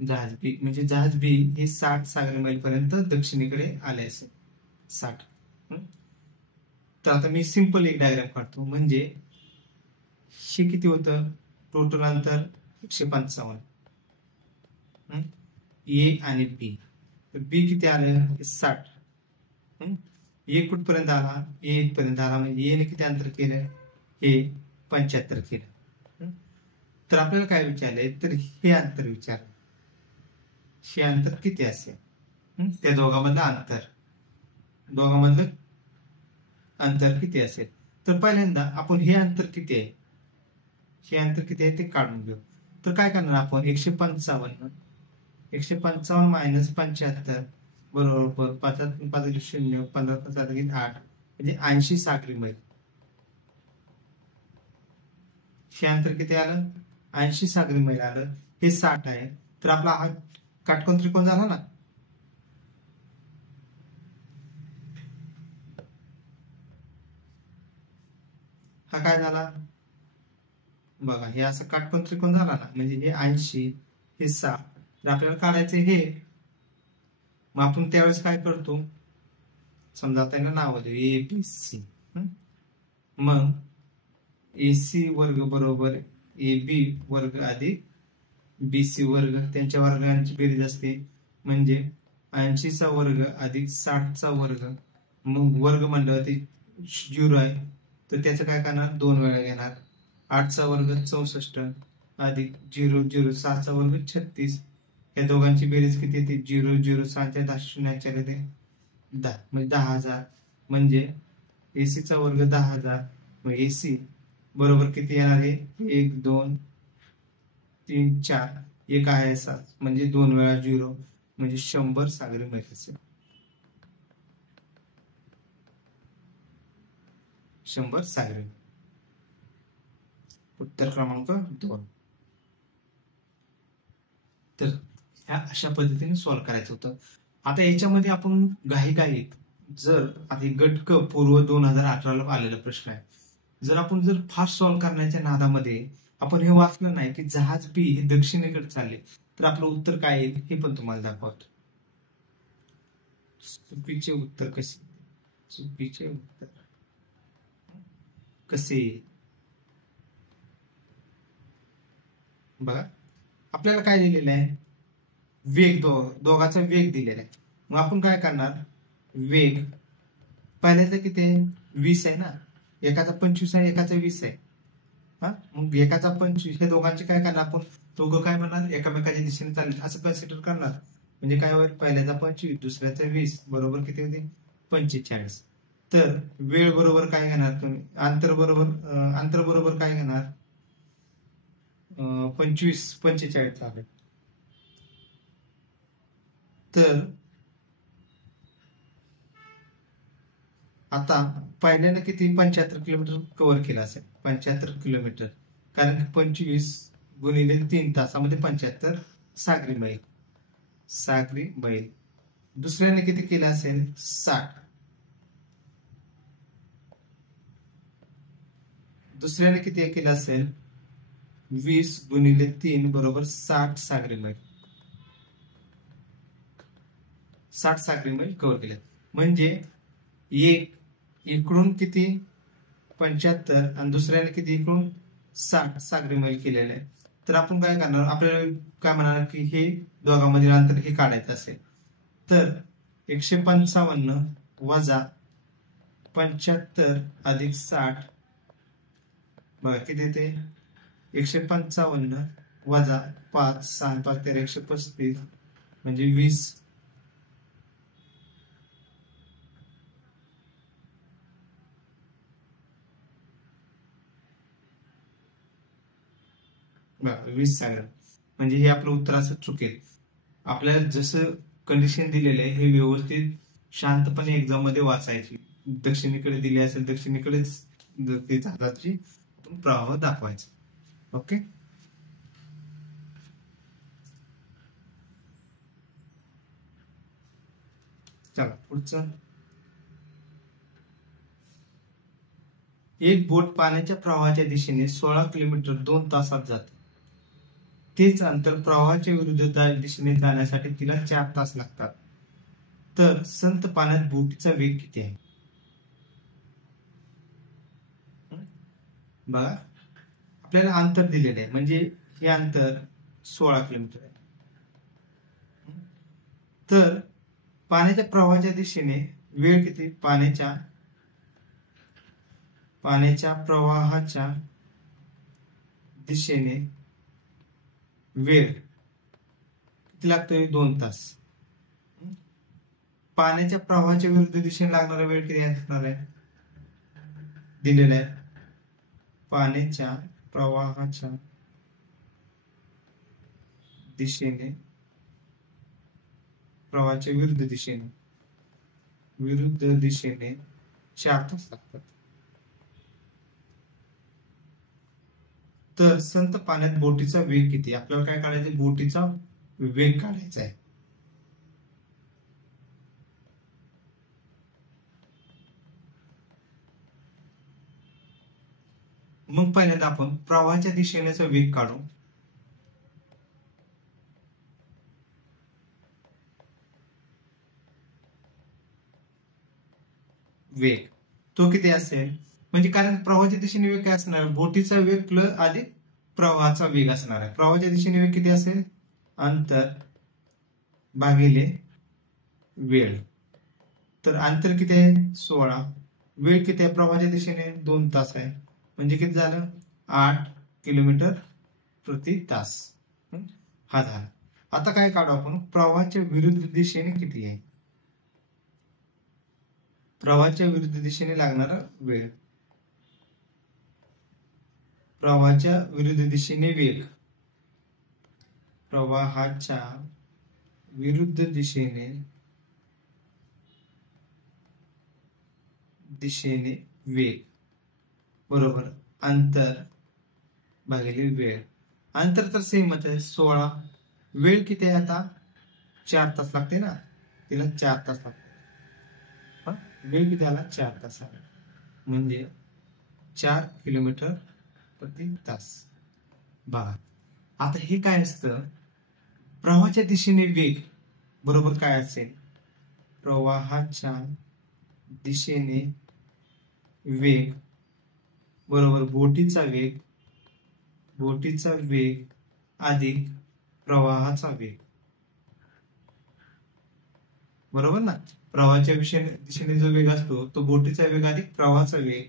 जहाज बी म्हणजे जहाज बी हे 60 सागरी मैल पर्यंत दक्षिणेकडे आले असेल, 60. तर आता मी सिंपल एक डायग्राम काढतो. म्हणजे हे किती होतं, टोटल अंतर 155, ए आणि बी. तर बी किती आलं, 60. ए कुठपर्यंत आला, ए इथपर्यंत आला, म्हणजे ए ने किती अंतर केलं, हे 75 केलं. तर आपल्याला काय विचारलंय, तर हे अंतर विचारलं, हे अंतर किती असेल, त्या दोघांमधलं अंतर किती असेल. तर पहिल्यांदा आपण हे अंतर किती आहे, हे अंतर किती आहे ते काढून घेऊ. तर काय करणार आपण, 155 मायनस 75 बरोबर 5 0 15 8 म्हणजे 80 सागरी मैल. हे अंतर किती आलं, 80 सागरी मैल आलं. हे 60 आहे, तर आपला हा काटकोन त्रिकोण झाला ना. हा काय झाला बघा, हे असं काटकोन त्रिकोण झाला ना. म्हणजे हे 80, हे 60, तर आपल्याला काढायचं हे. मग आपण त्यावेळेस काय करतो, समजा त्यांना नाव देऊ ए बी सी. मग AC वर्ग बरोबर AB वर्ग अधिक BC वर्ग, त्यांच्या वर्गांची बेरीज असते म्हणजे 80चा वर्ग अधिक 60चा वर्ग. मग वर्ग म्हणलं ते 0 आहे तर त्याचं काय करणार, 2 वेळा घेणार. 8चा वर्ग 64 अधिक 0 0 6चा वर्ग 36. या दोघांची बेरीज किती येते, 0 0 6च्या 10 शून्याच्या येते 10 म्हणजे 10,000. म्हणजे AC चा वर्ग 10,000. मग AC बरोबर किती येणार आहे, 1 2 3 4 एक आहे 7 म्हणजे 2 वेळा 0 म्हणजे 100 सागरी मैल असेल. 100 सागरी. उत्तर क्रमांक 2. तर ह्या अशा पद्धतीने सॉल्व्ह करायचं होतं. आता याच्यामध्ये आपण घाई जर आता गट क पूर्व 2018ला आलेला प्रश्न आहे. जर आपण फास्ट सॉल्व्ह करण्याच्या नादामध्ये आपण हे वाचलं नाही की जहाज बी हे दक्षिणेकडे चालले तर आपलं उत्तर काय येईल हे पण तुम्हाला दाखवतो. चुकीचे उत्तर कसे, चुकीचे उत्तर कसे बघा, आपल्याला काय दिलेलं आहे, वेग दोघाचा वेग दिलेला आहे. मग आपण काय करणार, वेग पहिल्याचा किती आहे, 20 आहे ना, एकाचा 25 आहे एकाचा 20 आहे. हा मग एकाचा 25 हे दोघांचे काय करणार आपण, दोघं काय म्हणणार एकामेकाच्या दिशेने चालले असं कन्सिडर करणार. म्हणजे काय होईल, पहिल्याचा 25 दुसऱ्याचा 20 बरोबर किती होते 45. तर वेळ बरोबर काय घेणार तुम्ही, अंतर बरोबर काय घेणार, 25 45 झाले. तर आता पहिल्यानं किती 75 किलोमीटर कव्हर केला असेल, 75 किलोमीटर, कारण 25 गुणिले 3 तासामध्ये 75 सागरी मैल. सागरी मैल. दुसऱ्याने किती केलं असेल 60. दुसऱ्याने किती केलं असेल 20 गुणिले 3 बरोबर 60 सागरी मैल. 60 सागरी मैल कव्हर केले. म्हणजे एक इकडून किती 75 आणि दुसऱ्याने किती इकडून 60 सागरी मैल केलेले आहे. तर आपण काय करणार, आपल्याला काय म्हणणार की हे दोघांमधील अंतर हे काढायचं असेल तर 155 वजा 75 अधिक 60 बघा किती येते, 155 वजा 5 6 5 13 135 म्हणजे 20. बघा 20 सागर. म्हणजे हे आपलं उत्तर असं चुकेल. आपल्याला जसं कंडिशन दिलेलं आहे हे व्यवस्थित शांतपणे एक्झाम मध्ये वाचायची. दक्षिणेकडे दिली असेल दक्षिणेकडेच ते जहाजाची प्रवाह दाखवायचा. ओके, चला पुढचं. एक बोट पाण्याच्या प्रवाहाच्या दिशेने 16 किलोमीटर 2 तासात जाते. तेच अंतर प्रवाहाच्या विरुद्ध दिशेने जाण्यासाठी तिला 4 तास लागतात. तर संत पाण्यात बोटीचा वेग किती आहे. बघा आपल्याला अंतर दिलेलं आहे म्हणजे हे अंतर 16 किलोमीटर आहे. तर पाण्याच्या प्रवाहाच्या दिशेने वेळ किती, पाण्याच्या प्रवाहाच्या दिशेने वेळ किती लागतोय 2 तास. पाण्याच्या प्रवाहाच्या विरुद्ध दिशेने लागणारा वेळ किती असणार आहे दिलेला आहे. पाण्याच्या प्रवाहाच्या दिशेने प्रवाहाच्या विरुद्ध दिशेने 4 तास लागतात. तर संत पाण्यात बोटीचा वेग किती, आपल्याला काय काढायचं, बोटीचा वेग काढायचा आहे. मग पहिल्यांदा आपण प्रवाहाच्या दिशेनेचा वेग काढू. वेग तो किती असेल, म्हणजे कारण प्रवाहाच्या दिशेने वेग काय असणार, बोटीचा वेग प्लस अधिक प्रवाहाचा वेग असणार आहे. प्रवाहाच्या दिशेने वेग किती असेल? अंतर भागिले वेळ. तर अंतर किती आहे? 16. वेळ किती आहे प्रवाहाच्या दिशेने? 2 तास आहे. म्हणजे किती झालं? 8 किलोमीटर प्रति तास. हा झाला. आता काय काढू आपण? प्रवाहाच्या विरुद्ध दिशेने किती आहे? प्रवाहाच्या विरुद्ध दिशेने लागणारा वेळ. प्रवाहाच्या विरुद्ध दिशेने वेग. प्रवाहाच्या विरुद्ध दिशेने वेग बरोबर अंतर भागिले वेळ. अंतर तर सेमच आहे 16. वेळ किती आहे आता? 4 तास लागते ना, तिला 4 तास लागते. वेळ किती आला? 4 तास आला. म्हणजे 4 किलोमीटर प्रति तास. बघा आता हे काय असतं? प्रवाहाच्या दिशेने वेग बरोबर काय असेल? प्रवाहाच्या दिशेने वेग बरोबर बोटीचा वेग अधिक प्रवाहाचा वेग. बरोबर ना? प्रवाहाच्या दिशेने जो वेग असतो तो बोटीचा वेग अधिक प्रवाहाचा वेग.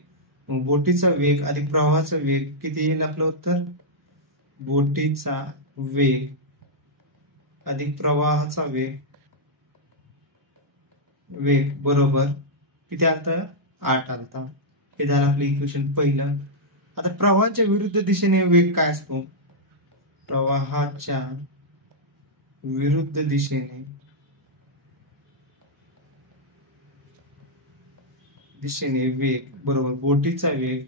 मग बोटीचा वेग अधिक प्रवाहाचा वेग किती येईल आपलं उत्तर? बोटीचा वेग अधिक प्रवाहाचा वेग बरोबर किती आलतं? 8 आलता. हे झालं आपलं इक्वेशन पहिलं. आता प्रवाहाच्या विरुद्ध दिशेने वेग काय असतो? प्रवाहाच्या विरुद्ध दिशेने वेग बरोबर बोटीचा वेग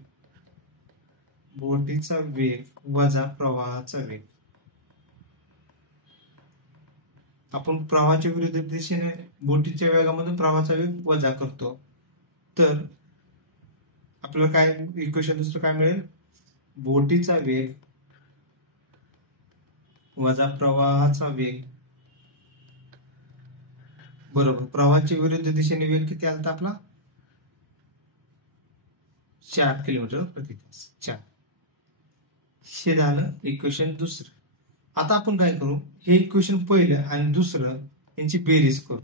वजा प्रवाहाचा वेग. आपण प्रवाहाच्या विरुद्ध दिशेने बोटीच्या वेगामधून प्रवाहाचा वेग वजा करतो. तर आपल्याला काय इक्वेशन दुसरं काय मिळेल? बोटीचा वेग वजा प्रवाहाचा वेग बरोबर प्रवाहाच्या विरुद्ध दिशेने वेग किती आलता आपला? 4 किलोमीटर प्रति तास. 4. हे झालं इक्वेशन दुसरं. आता आपण काय करू? हे इक्वेशन पहिलं आणि दुसरं यांची बेरीज करू.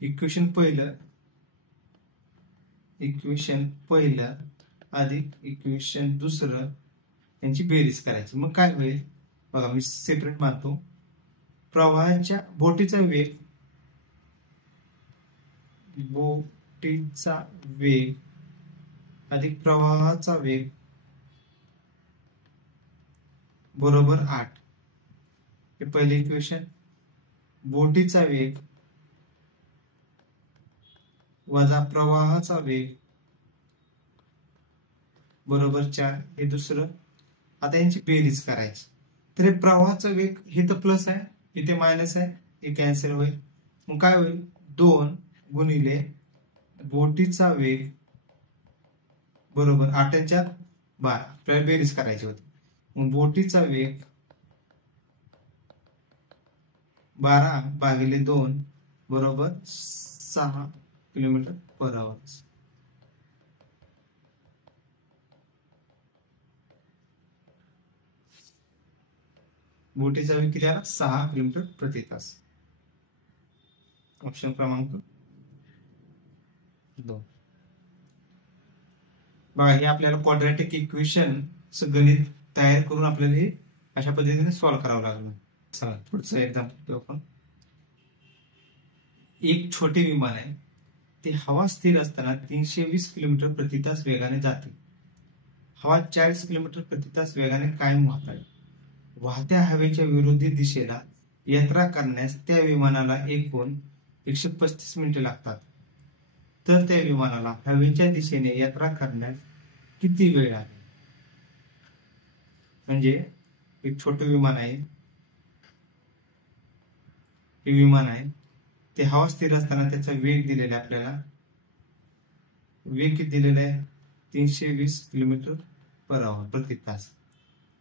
इक्वेशन पहिलं अधिक इक्वेशन दुसरं यांची बेरीज करायची. मग काय होईल बघा, मी सेपरेट मानतो. प्रवाहाच्या बोटीचा वेग अधिक प्रवाहाचा वेग बरोबर 8. हे पहिले इक्वेशन. बोटीचा वेग वजा प्रवाहाचा वेग बरोबर 4. हे दुसरं. आता यांची बेरीज करायची. तर हे प्रवाहाचा वेग हे तर प्लस आहे, इथे मायनस आहे, हे कॅन्सल होईल. मग काय होईल? 2 गुणिले बोटीचा वेग बरोबर 8 आणि 4 12. आपल्याला बेरीज करायची होती. मग बोटीचा वेग 12 भागिले 2 बरोबर 6 किलोमीटर पर आवर. बोटीचा वेग किती आला? 6 किलोमीटर प्रति तास. ऑप्शन क्रमांक 2. बघा हे आपल्याला क्वाड्रॅटिक इक्वेशन गणित तयार करून आपल्याला हे अशा पद्धतीने सॉल्व्ह करावं लागलं. चला पुढचं एक्झाम्पल आपण. एक छोटे विमान आहे, ते हवा स्थिर असताना 320 किलोमीटर प्रति तास वेगाने जाते. हवा 40 किलोमीटर प्रति तास वेगाने कायम वाहत आहे. वाहत्या हवेच्या विरोधी दिशेला यात्रा करण्यास त्या विमानाला एकूण 135 मिनिटे लागतात. तर त्या विमानाला हवेच्या दिशेने यात्रा करण्यास किती वेळ लागेल? म्हणजे एक छोटं विमान आहे, हे विमान आहे, ते हवा स्थिर असताना त्याचा वेग दिलेला आहे आपल्याला. वेग किती दिलेला आहे? 320 किलोमीटर पर आवर प्रति तास.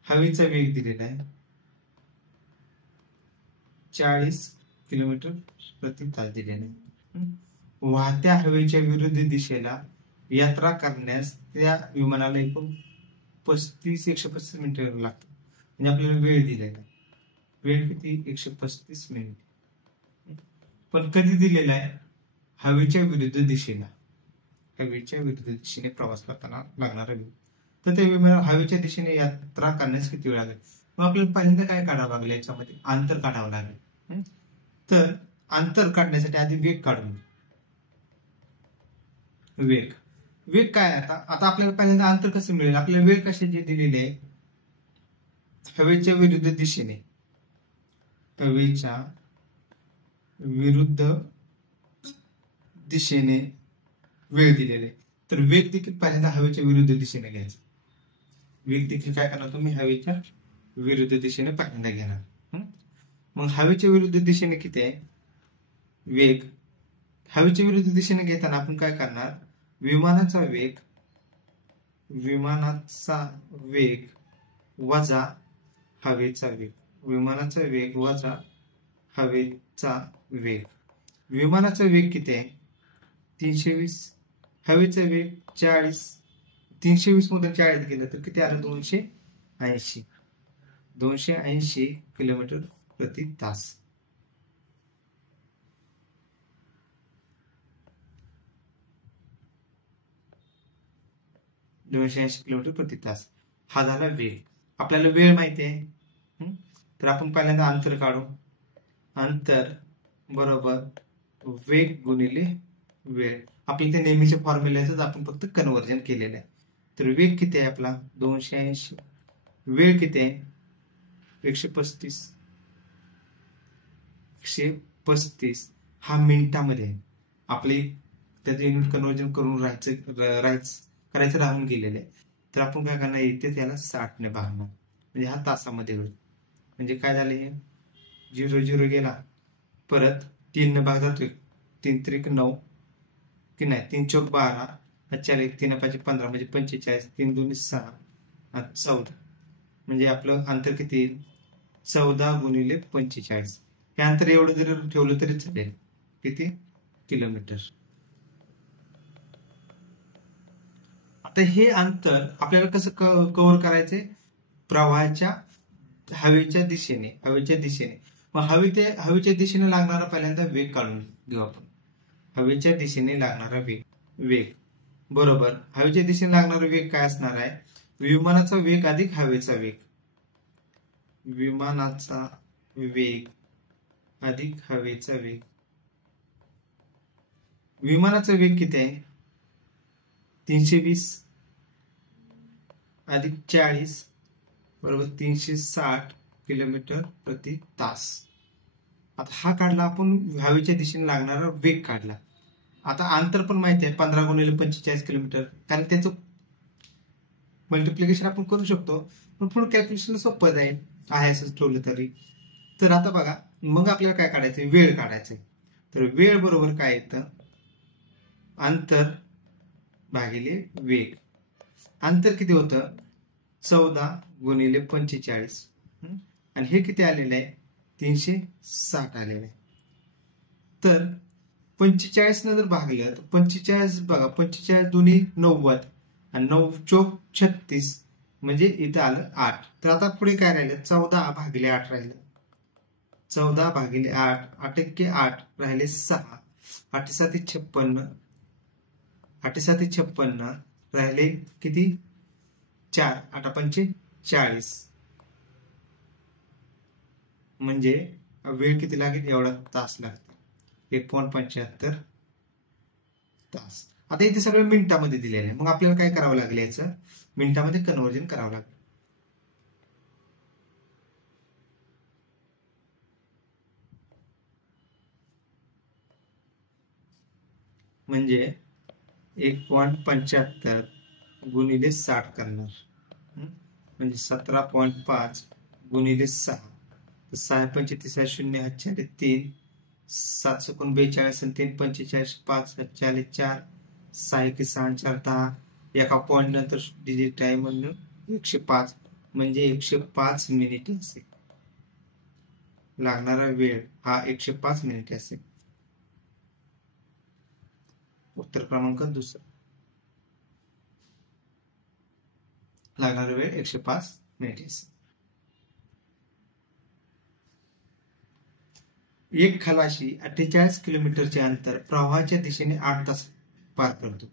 हवेचा वेग दिलेला आहे 40 किलोमीटर प्रति तास दिलेला आहे. वाहत्या हवेच्या विरुद्ध दिशेला यात्रा करण्यास त्या विमानाला एकूण 135 मिनिट लागतं. म्हणजे आपल्याला वेळ दिलेला आहे. वेळ किती? 135 मिनिट. पण कधी दिलेला आहे? हवेच्या विरुद्ध दिशेला. हवेच्या विरुद्ध दिशेने प्रवास करताना लागणारा वेळ. तर ते हवेच्या दिशेने यात्रा करण्यास किती वेळ लागेल? मग आपल्याला पहिल्यांदा काय काढावं लागेल? याच्यामध्ये अंतर काढावं लागेल. तर अंतर काढण्यासाठी आधी वेग काढून. वेग काय? आता आपल्याला पहिल्यांदा अंतर कसं मिळेल? आपल्याला वेळ कशाची दिलेली आहे? हवेच्या विरुद्ध दिशेने. हवेच्या विरुद्ध दिशेने वेळ दिलेला आहे. तर वेग देखील पहिल्यांदा हवेच्या विरुद्ध दिशेने घ्यायचा. वेग देखील काय करणार? तुम्ही हवेच्या विरुद्ध दिशेने पहिल्यांदा घेणार. मग हवेच्या विरुद्ध दिशेने किती आहे वेग? हवेच्या विरुद्ध दिशेने घेताना आपण काय करणार? विमानाचा वेग वजा हवेचा वेग. विमानाचा वेग वजा हवेचा वेग. विमानाचा वेग किती आहे? 320. हवेचा वेग 40. 320 मधून 40 गेलं तर किती आलं? 280. 280 किलोमीटर प्रति तास. किलोमीटर प्रति तास हा झाला वेग. आपल्याला वेळ माहिती आहे. तर आपण पहिल्यांदा अंतर काढू. अंतर बरोबर वेग गुणिले वेळ. आपल्याला ते नेहमीच्या फॉर्म्युल्याच आपण फक्त कन्व्हर्जन केलेलं आहे. तर वेग किती आहे आपला? 280. वेळ किती आहे? 135. 135 हा मिनिटामध्ये. आपले त्याचं युनिट कन्व्हर्जन करून करायचं राहून गेलेलं आहे. तर आपण काय करणार? इथे त्याला 60 ने भागणार. म्हणजे हा तासामध्ये होईल. म्हणजे काय झालं? हे 0 गेला. परत 3 ने भाग जातोय. 3 त्रिक 9 की नाही 3 चौक 12. 4 1 3 5 15 म्हणजे 45. 3 2 6 14. म्हणजे आपलं अंतर किती येईल? 14 गुणिले 45. हे अंतर एवढं जरी ठेवलं तरी चालेल. किती? किलोमीटर. आता हे अंतर आपल्याला कसं कव्हर करायचंय? प्रवाहाच्या हवेच्या दिशेने. मग हवेच्या दिशेने लागणारा पहिल्यांदा वेग काढून घेऊ आपण. हवेच्या दिशेने लागणारा वेग बरोबर हवेच्या दिशेने लागणारा वेग काय असणार आहे? विमानाचा वेग अधिक हवेचा वेग. विमानाचा वेग अधिक हवेचा वेग. विमानाचा वेग किती आहे? 320 अधिक 40 बरोबर 360 किलोमीटर प्रति तास. आता हा काढला आपण हवेच्या दिशेने लागणारा वेग काढला. आता अंतर पण माहिती आहे 15 गुणिले 45 किलोमीटर. कारण त्याचं मल्टिप्लिकेशन आपण करू शकतो. पण पुढे कॅल्क्युलेशन सोपं जाईल आहे असंच ठेवलं तरी. तर आता बघा मग आपल्याला काय काढायचंय? वेळ काढायचंय. तर वेळ बरोबर काय येतं? अंतर भागिले वेग. अंतर किती होतं? 14 गुणिले 45. आणि हे किती आलेलं आहे? 360 आलेलं आहे. तर 45 ने जर भागलं तर 45 बघा 45 दोन्ही 90 आणि 9 चौक 36 म्हणजे इथं आलं 8. तर आता पुढे काय राहिलं? 14 भागिले 8 राहिलं. 14 भागिले 8 8 एक्के 8 राहिले 6. 8 7 56. 8 7 56 राहिले किती? 4. 8 पंचे 40. म्हणजे वेळ किती लागेल? एवढा तास लागतो. 1.75 तास. आता इथे सगळं मिनिटामध्ये दिलेलं आहे. मग आपल्याला काय करावं लागेल? याचं मिनिटामध्ये कन्व्हर्जन करावं लागेल. म्हणजे 1.75 गुणिले 60 करणार. म्हणजे 17.5 गुणिले 6. 6 पंचे 0 4 3 7 चुकून 42 3 45 5 40 4 6 1 6 4 10. एका पॉइंट नंतर डिजिट आहे म्हणून 105 म्हणजे 105 मिनिटे असेल. लागणारा वेळ हा 105 मिनिटे असेल. उत्तर क्रमांक 2. लागणारा वेळ 105 मिनिटे. एक खलाशी 48 किलोमीटरचे अंतर प्रवाहाच्या दिशेने 8 तास पार करतो.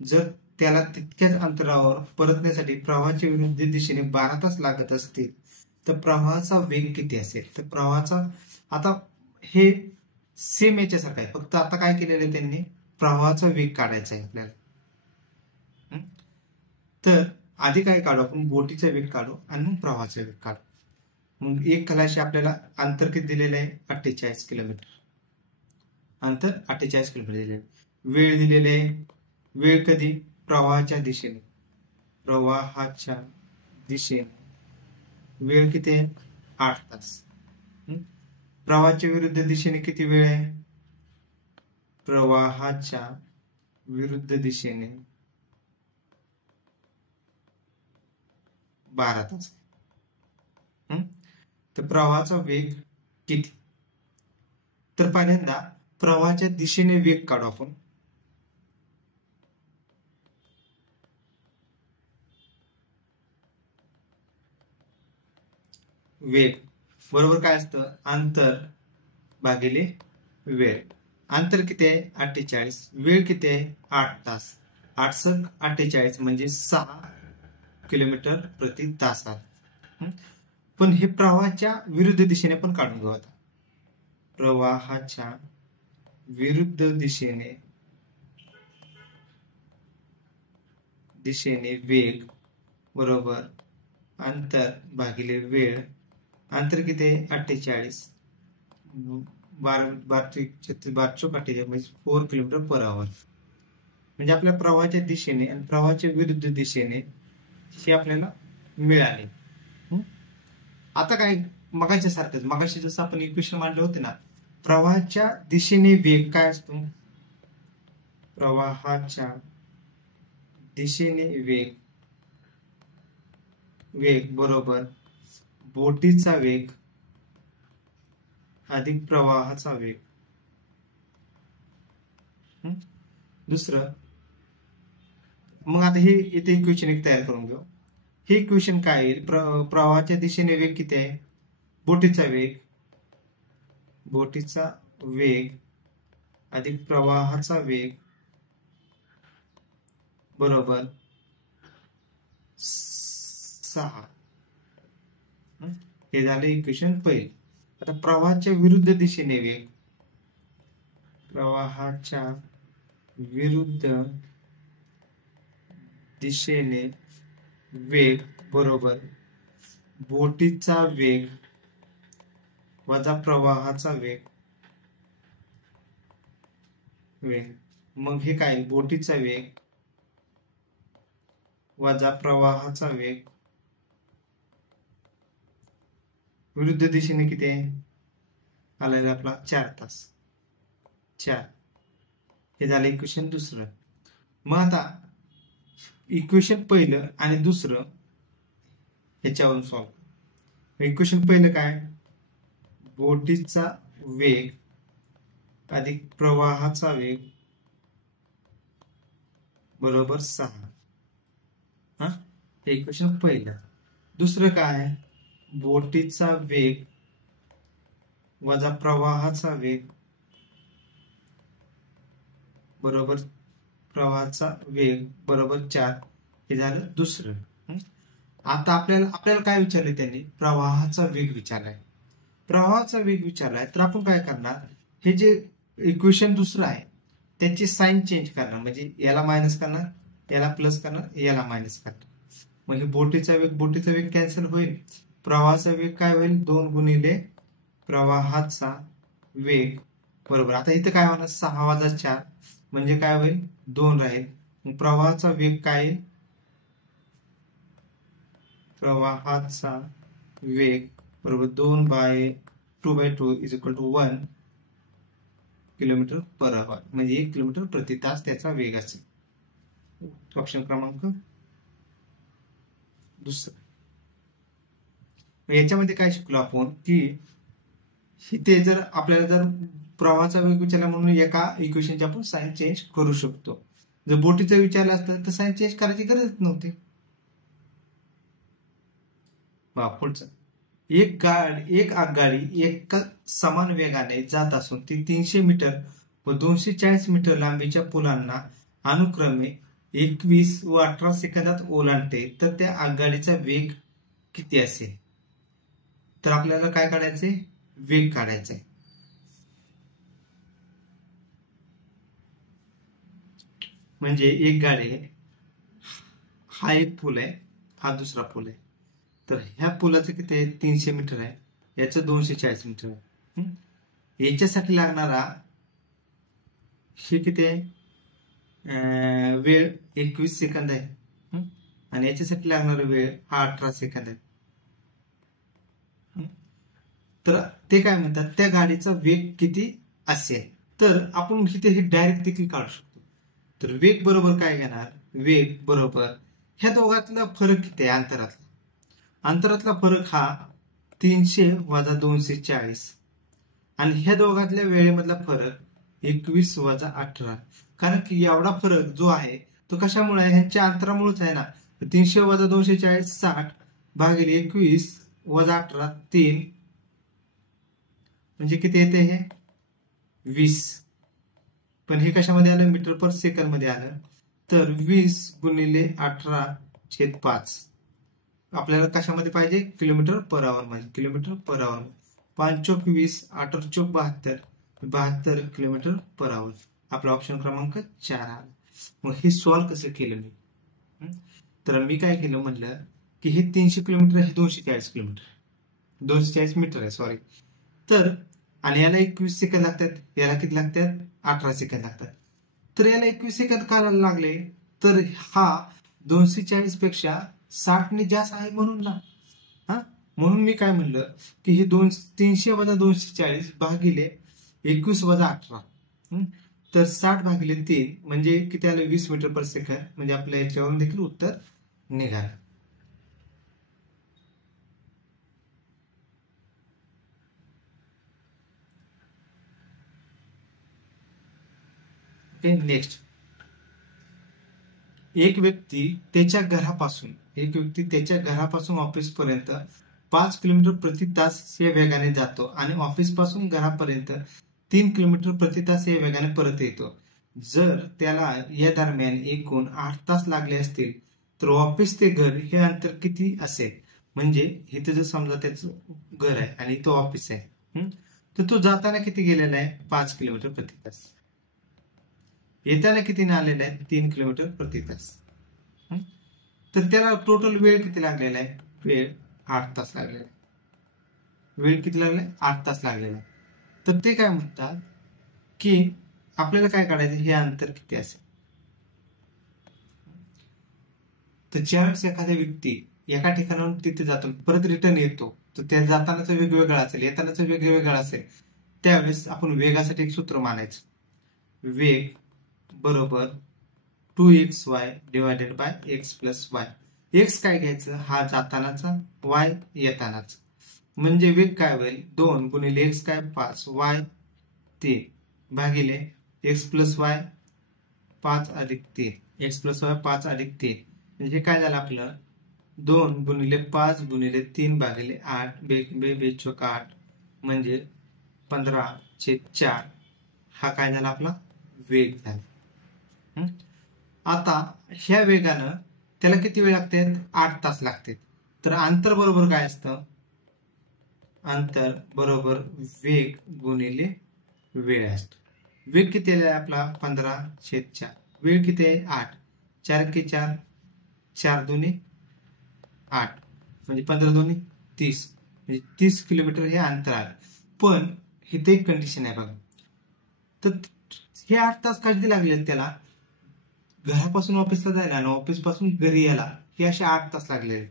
जर त्याला तितक्याच अंतरावर परतण्यासाठी प्रवाहाच्या विरुद्ध दिशेने 12 तास लागत असतील तर प्रवाहाचा वेग किती असेल? तर प्रवाहाचा आता हे सेम याच्यासारखं आहे, फक्त आता काय केलेलं आहे त्यांनी, प्रवाहाचा वेग काढायचा आहे आपल्याला. तर आधी काय काढू आपण, बोटीचा वेग काढू आणि मग प्रवाहाचा वेग काढू. मग एक खलाशी आपल्याला अंतर किती दिलेलं आहे? 48 किलोमीटर. अंतर 48 किलोमीटर दिलेलं आहे. वेळ दिलेले आहे, वेळ कधी? प्रवाहाच्या दिशेने. प्रवाहाच्या दिशेने वेळ किती आहे? 8 तास. प्रवाहाच्या विरुद्ध दिशेने किती वेळ आहे? प्रवाहाच्या विरुद्ध दिशेने 12 तास. तर प्रवाहाचा वेग किती? तर पहिल्यांदा प्रवाहाच्या दिशेने वेग काढू आपण. वेग बरोबर काय असतं? अंतर भागिले वेळ. अंतर किती आहे? 48. वेळ किती आहे? 8 तास. 8×48 म्हणजे 6 किलोमीटर प्रति तासात. पण हे प्रवाहाच्या विरुद्ध दिशेने पण काढून घेऊ आता. प्रवाहाच्या विरुद्ध दिशेने वेग बरोबर अंतर भागिले वेळ. अंतर किती आहे? 48. 12×48 म्हणजे 4 किलोमीटर पर आवर. म्हणजे आपल्या प्रवाहाच्या दिशेने आणि प्रवाहाच्या विरुद्ध दिशेने हे आपल्याला मिळाले. आता काय, मगाच्या सारखंच, मगाशी जसं आपण इक्वेशन मांडले होते ना, प्रवाहाच्या दिशेने वेग काय असतो? प्रवाहाच्या दिशेने वेग बरोबर बोटीचा वेग अधिक प्रवाहाचा वेग. दुसरं, मग आता हे इथे इक्वेशन एक तयार करून घेऊ. हे इक्वेशन काय येईल? प्रवाहाच्या दिशेने वेग किती आहे? बोटीचा वेग अधिक प्रवाहाचा वेग बरोबर 6. हे झाले इक्वेशन पहिले. आता प्रवाहाच्या विरुद्ध दिशेने वेग. प्रवाहाच्या विरुद्ध दिशेने वेग बरोबर बोटीचा वेग वजा प्रवाहाचा वेग. मग हे काय? बोटीचा वेग वजा प्रवाहाचा वेग विरुद्ध दिशेने किती आहे? आलाय आपला 4 तास. 4. हे झालं इक्वेशन दुसरं. मग आता इक्वेशन पहिलं आणि दुसरं ह्याच्यावरून सॉल्व. इक्वेशन पहिलं काय? बोटीचा वेग अधिक प्रवाहाचा वेग बरोबर 6. हे इक्वेशन पहिलं. दुसरं काय? बोटीचा वेग वजा प्रवाहाचा वेग बरोबर प्रवाहाचा वेग बरोबर 4. हे झालं दुसरं. आता आपल्याला काय विचारले त्यांनी? प्रवाहाचा वेग विचारलाय. प्रवाहाचा वेग विचारलाय तर आपण काय करणार? हे जे इक्वेशन दुसरं आहे त्याची साइन चेंज करणार. म्हणजे याला मायनस करणार, याला प्लस करणार, याला मायनस करणार. म्हणजे बोटीचा वेग कॅन्सल होईल. प्रवाहाचा वेग काय होईल? 2 गुणिले प्रवाहाचा वेग बरोबर. आता इथं काय होणार? 6 वजा 4 म्हणजे काय होईल? 2 राहील. मग प्रवाहाचा वेग काय येईल? प्रवाहाचा वेग बरोबर 2/2 is equal to 1 kilometre per hour. म्हणजे 1 किलोमीटर प्रति तास त्याचा वेग असेल. ऑप्शन क्रमांक दुसरा. याच्यामध्ये काय शिकलो आपण की इथे जर आपल्याला जर प्रवाहाचा वेग विचारला म्हणून एका इक्वेशनची आपण साइन चेंज करू शकतो. जर बोटीचं विचारलं असतं तर साइन चेंज करायची गरज नव्हती. पुढचं, एक आगगाडी एक समान वेगाने जात असून ती 300 मीटर व 240 मीटर लांबीच्या पुलांना अनुक्रमे 21 व 18 सेकंदात ओलांडते, तर त्या आगगाडीचा वेग किती असेल? तर आपल्याला काय काढायचे? वेग काढायचा. म्हणजे एक गाडी आहे, हा एक पूल आहे, हा दुसरा पूल आहे. तर ह्या पुलाचं किती आहे? 300 मीटर आहे, याचं 240 मीटर आहे. याच्यासाठी लागणारा हे किती आहे? वेळ 21 सेकंद आहे आणि याच्यासाठी लागणारा वेळ हा 18 सेकंद आहे. तर ते काय म्हणतात? त्या गाडीचा वेग किती असेल? तर आपण इथे हे डायरेक्ट देखील काढू शकतो. तर वेग बरोबर काय घेणार? वेग बरोबर ह्या दोघातला फरक किती आहे? अंतरातला फरक हा 300 वजा 240 आणि ह्या दोघातल्या वेळेमधला फरक 21 वजा 18. कारण की एवढा फरक जो आहे तो कशामुळे आहे? ह्यांच्या अंतरामुळेच आहे ना. 300 वजा 240 60 भागिले 21 वजा 18 3 म्हणजे किती येते? हे 20. पण हे कशामध्ये आलं? मीटर पर सेकंद मध्ये आलं. तर 20 गुणिले 18/5 आपल्याला कशामध्ये पाहिजे? किलोमीटर पर आवर मध्ये. किलोमीटर पर आवर. 5 चोक 20, 8 चोक 72, 72 किलोमीटर पर आवर. आपला ऑप्शन क्रमांक 4 आला. मग हे सॉल्व्ह कसं केलं मी? तर मी काय केलं म्हणलं की हे 300 किलोमीटर, हे 240 किलोमीटर, 240 मीटर आहे, सॉरी. तर आणि याला 21 सेकंद लागतात, याला किती लागतात? 18 सेकंद लागतात. तर याला 21 सेकंद का लागले? तर हा 240 पेक्षा 60 ने जास्त आहे म्हणून ना. म्हणून मी काय म्हणलं की हे 300 वजा 240 भागिले 21 वजा 18, तर 60 भागिले 3 म्हणजे किती आलं? 20 मीटर पर सेकंद. म्हणजे आपल्या याच्यावरून देखील उत्तर निघालं. नेक्स्ट, एक व्यक्ती त्याच्या घरापासून ऑफिस पर्यंत 5 किलोमीटर प्रति तास या वेगाने जातो आणि ऑफिस पासून घरापर्यंत 3 किलोमीटर प्रति तास या वेगाने परत येतो. जर त्याला या दरम्यान एकूण 8 तास लागले असतील तर ऑफिस ते घर हे अंतर किती असेल? म्हणजे इथे जर समजा त्याचं घर आहे आणि तो ऑफिस आहे, तर तो जाताना किती गेलेला आहे? 5 किलोमीटर प्रति तास. येताना किती आलेला आहे? 3 किलोमीटर प्रति तास. तर त्याला टोटल वेळ किती लागलेला आहे? वेळ 8 तास लागलेला आहे. वेळ किती लागला? 8 तास लागलेला आहे. तर ते काय म्हणतात की आपल्याला काय काढायचं? हे अंतर किती असेल? तर ज्यावेळेस एखाद्या व्यक्ती एका ठिकाणाहून तिथे जातो, परत रिटर्न येतो, तर त्या जातानाचा वेग वेगळा असेल, येतानाचा वेग वेगळा असेल, त्यावेळेस आपण वेगासाठी एक सूत्र मानायचं. वेग बरोबर 2xy divided by x plus y. X काय घ्यायचं? हा जातानाचा, वाय येतानाचा. म्हणजे वेग काय होईल? 2 गुणिले एक्स काय? 5, वाय 3 भागिले एक्स प्लस वाय 5 अधिक 3. एक्स प्लस वाय 5 अधिक 3 म्हणजे काय झालं आपलं? 2 गुणिले 5 गुणिले 3 भागिले 8 बेचोक 8 म्हणजे 15/4. हा काय झाला? आपला वेग झाला. आता ह्या वेगानं त्याला किती वेळ लागते? 8 तास लागते. तर अंतर बरोबर काय असतं? अंतर बरोबर वेग गुणिले वेळ असतो. वेग किती आहे आपला? 15/4. वेळ किती आहे? 8. 4 के 4, 4 दुनी 8 म्हणजे 15 दुनी 30 म्हणजे 30 किलोमीटर हे अंतर आहे. पण इथे एक कंडिशन आहे बघा. तर हे 8 तास कधी लागले त्याला? घरापासून ऑफिसला जायला आणि ऑफिस पासून घरी यायला हे असे 8 तास लागलेले.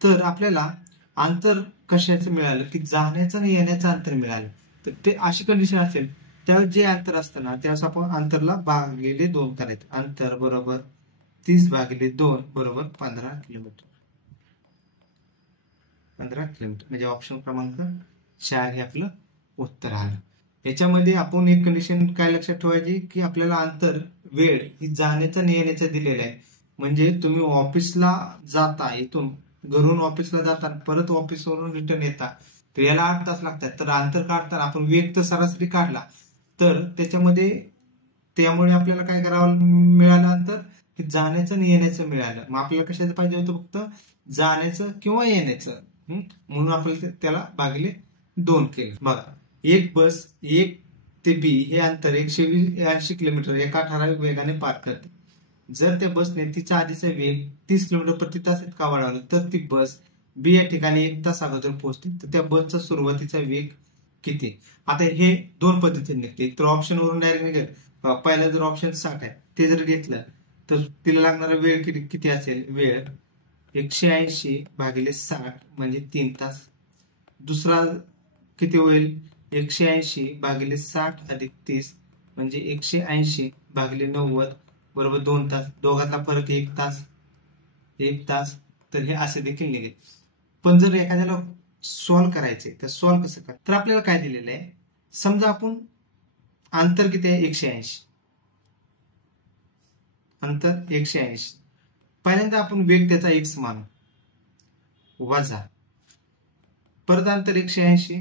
तर आपल्याला अंतर कशाचं मिळालं? की जाण्याचं आणि येण्याचं अंतर मिळालं. तर ते अशी कंडिशन असेल त्यावेळेस जे अंतर असतं ना, त्यावेळेस आपण अंतरला भागिले 2 करायचं. अंतर बरोबर 30 भागिले 2 बरोबर 15 किलोमीटर. 15 किलोमीटर म्हणजे ऑप्शन क्रमांक 4 हे आपलं उत्तर आलं. याच्यामध्ये आपण एक कंडिशन काय लक्षात ठेवायची की आपल्याला अंतर, वेळ ही जाण्याचा आणि येण्याचा दिलेला आहे. म्हणजे तुम्ही ऑफिसला जाता, इथून घरून ऑफिसला जातात परत ऑफिसवरून रिटर्न येतात तर याला 8 तास लागतात. तर अंतर काढताना आपण वेग तर सरासरी काढला तर त्यामुळे आपल्याला काय करावं मिळालं अंतर की जाण्याचं आणि येण्याचं मिळालं. मग आपल्याला कशाचं पाहिजे होतं फक्त जाण्याचं किंवा येण्याचं. म्हणून आपल्याला त्याला भागिले 2 केलं. बघा एक बस 1 ते बी हे अंतर 180 किलोमीटर एका ठराविक वेगाने पार करते. जर त्या बसने तिचा आधीचा वेग 30 किलोमीटर प्रति तास इतका वाढवला तर ती बस बी या ठिकाणी 1 तास अगोदर पोहोचते. तर त्या बसचा सुरुवातीचा वेग किती? आता हे 2 पद्धतीने निघते. तर ऑप्शन वरून डायरेक्ट निघेल. पहिला जर ऑप्शन 60 आहे ते जर घेतलं तर तिला लागणारा वेळ किती असेल? वेळ 180 भागिले 60 म्हणजे 3 तास. दुसरा किती होईल? 180 भागिले 60 अधिक 30 म्हणजे 180 भागिले 90 बरोबर 2 तास. दोघातला फरक 1 तास. 1 तास. तर हे असे देखील निघेल. पण जर एखाद्याला सॉल्व्ह करायचे तर सॉल्व्ह कसं कर? तर आपल्याला काय दिलेलं आहे? समजा आपण अंतर किती आहे? 180. अंतर 180. पहिल्यांदा आपण वेग त्याचा x मानू वजा परत अंतर 180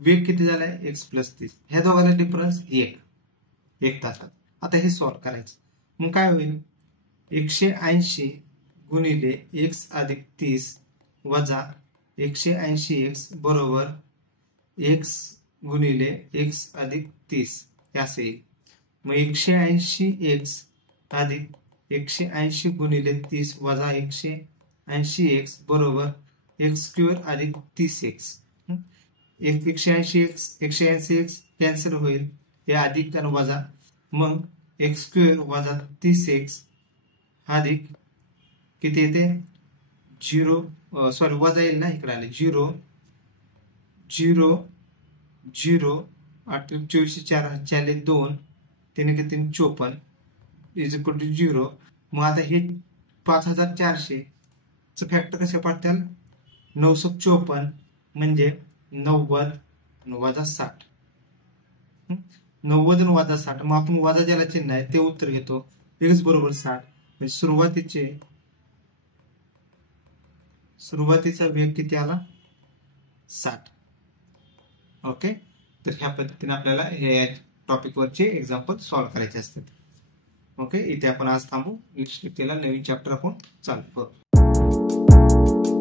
वेग किती झालाय? x plus 30. ह्या दोघांचा डिफरन्स 1 तासात. आता हे सॉल्व्ह करायचं. मग काय होईल? 180 गुणिले x अधिक 30 वजा 180x बरोबर x गुणिले x अधिक 30 असे येईल. मग 180x अधिक 180 गुणिले 30 वजा 180x बरोबर x स्क्वेअर अधिक 30x. 180x कॅन्सल होईल. हे अधिक आणि वजा मग x स्क्वेअर वजा 30x अधिक किती येते? 0 सॉरी वजा येईल ना इकडे आले 0 0 0 8 24 4 चाले 2 3 किती 54 इज इक्वल टू 0. मग आता हे 5400 च फॅक्टर कसे पडतील? 954 म्हणजे 90 वजा 60. 90 आणि वजा 60. मग आपण वजा ज्याला चिन्ह आहे ते उत्तर घेतो. x बरोबर 60 म्हणजे सुरुवातीचा वेग किती आला? 60. ओके. तर ह्या पद्धतीने आपल्याला हे टॉपिक वरचे एक्झाम्पल सॉल्व्ह करायचे असतात. ओके. इथे आपण आज थांबू. नेक्स्ट नवीन चॅप्टर आपण चालू करू.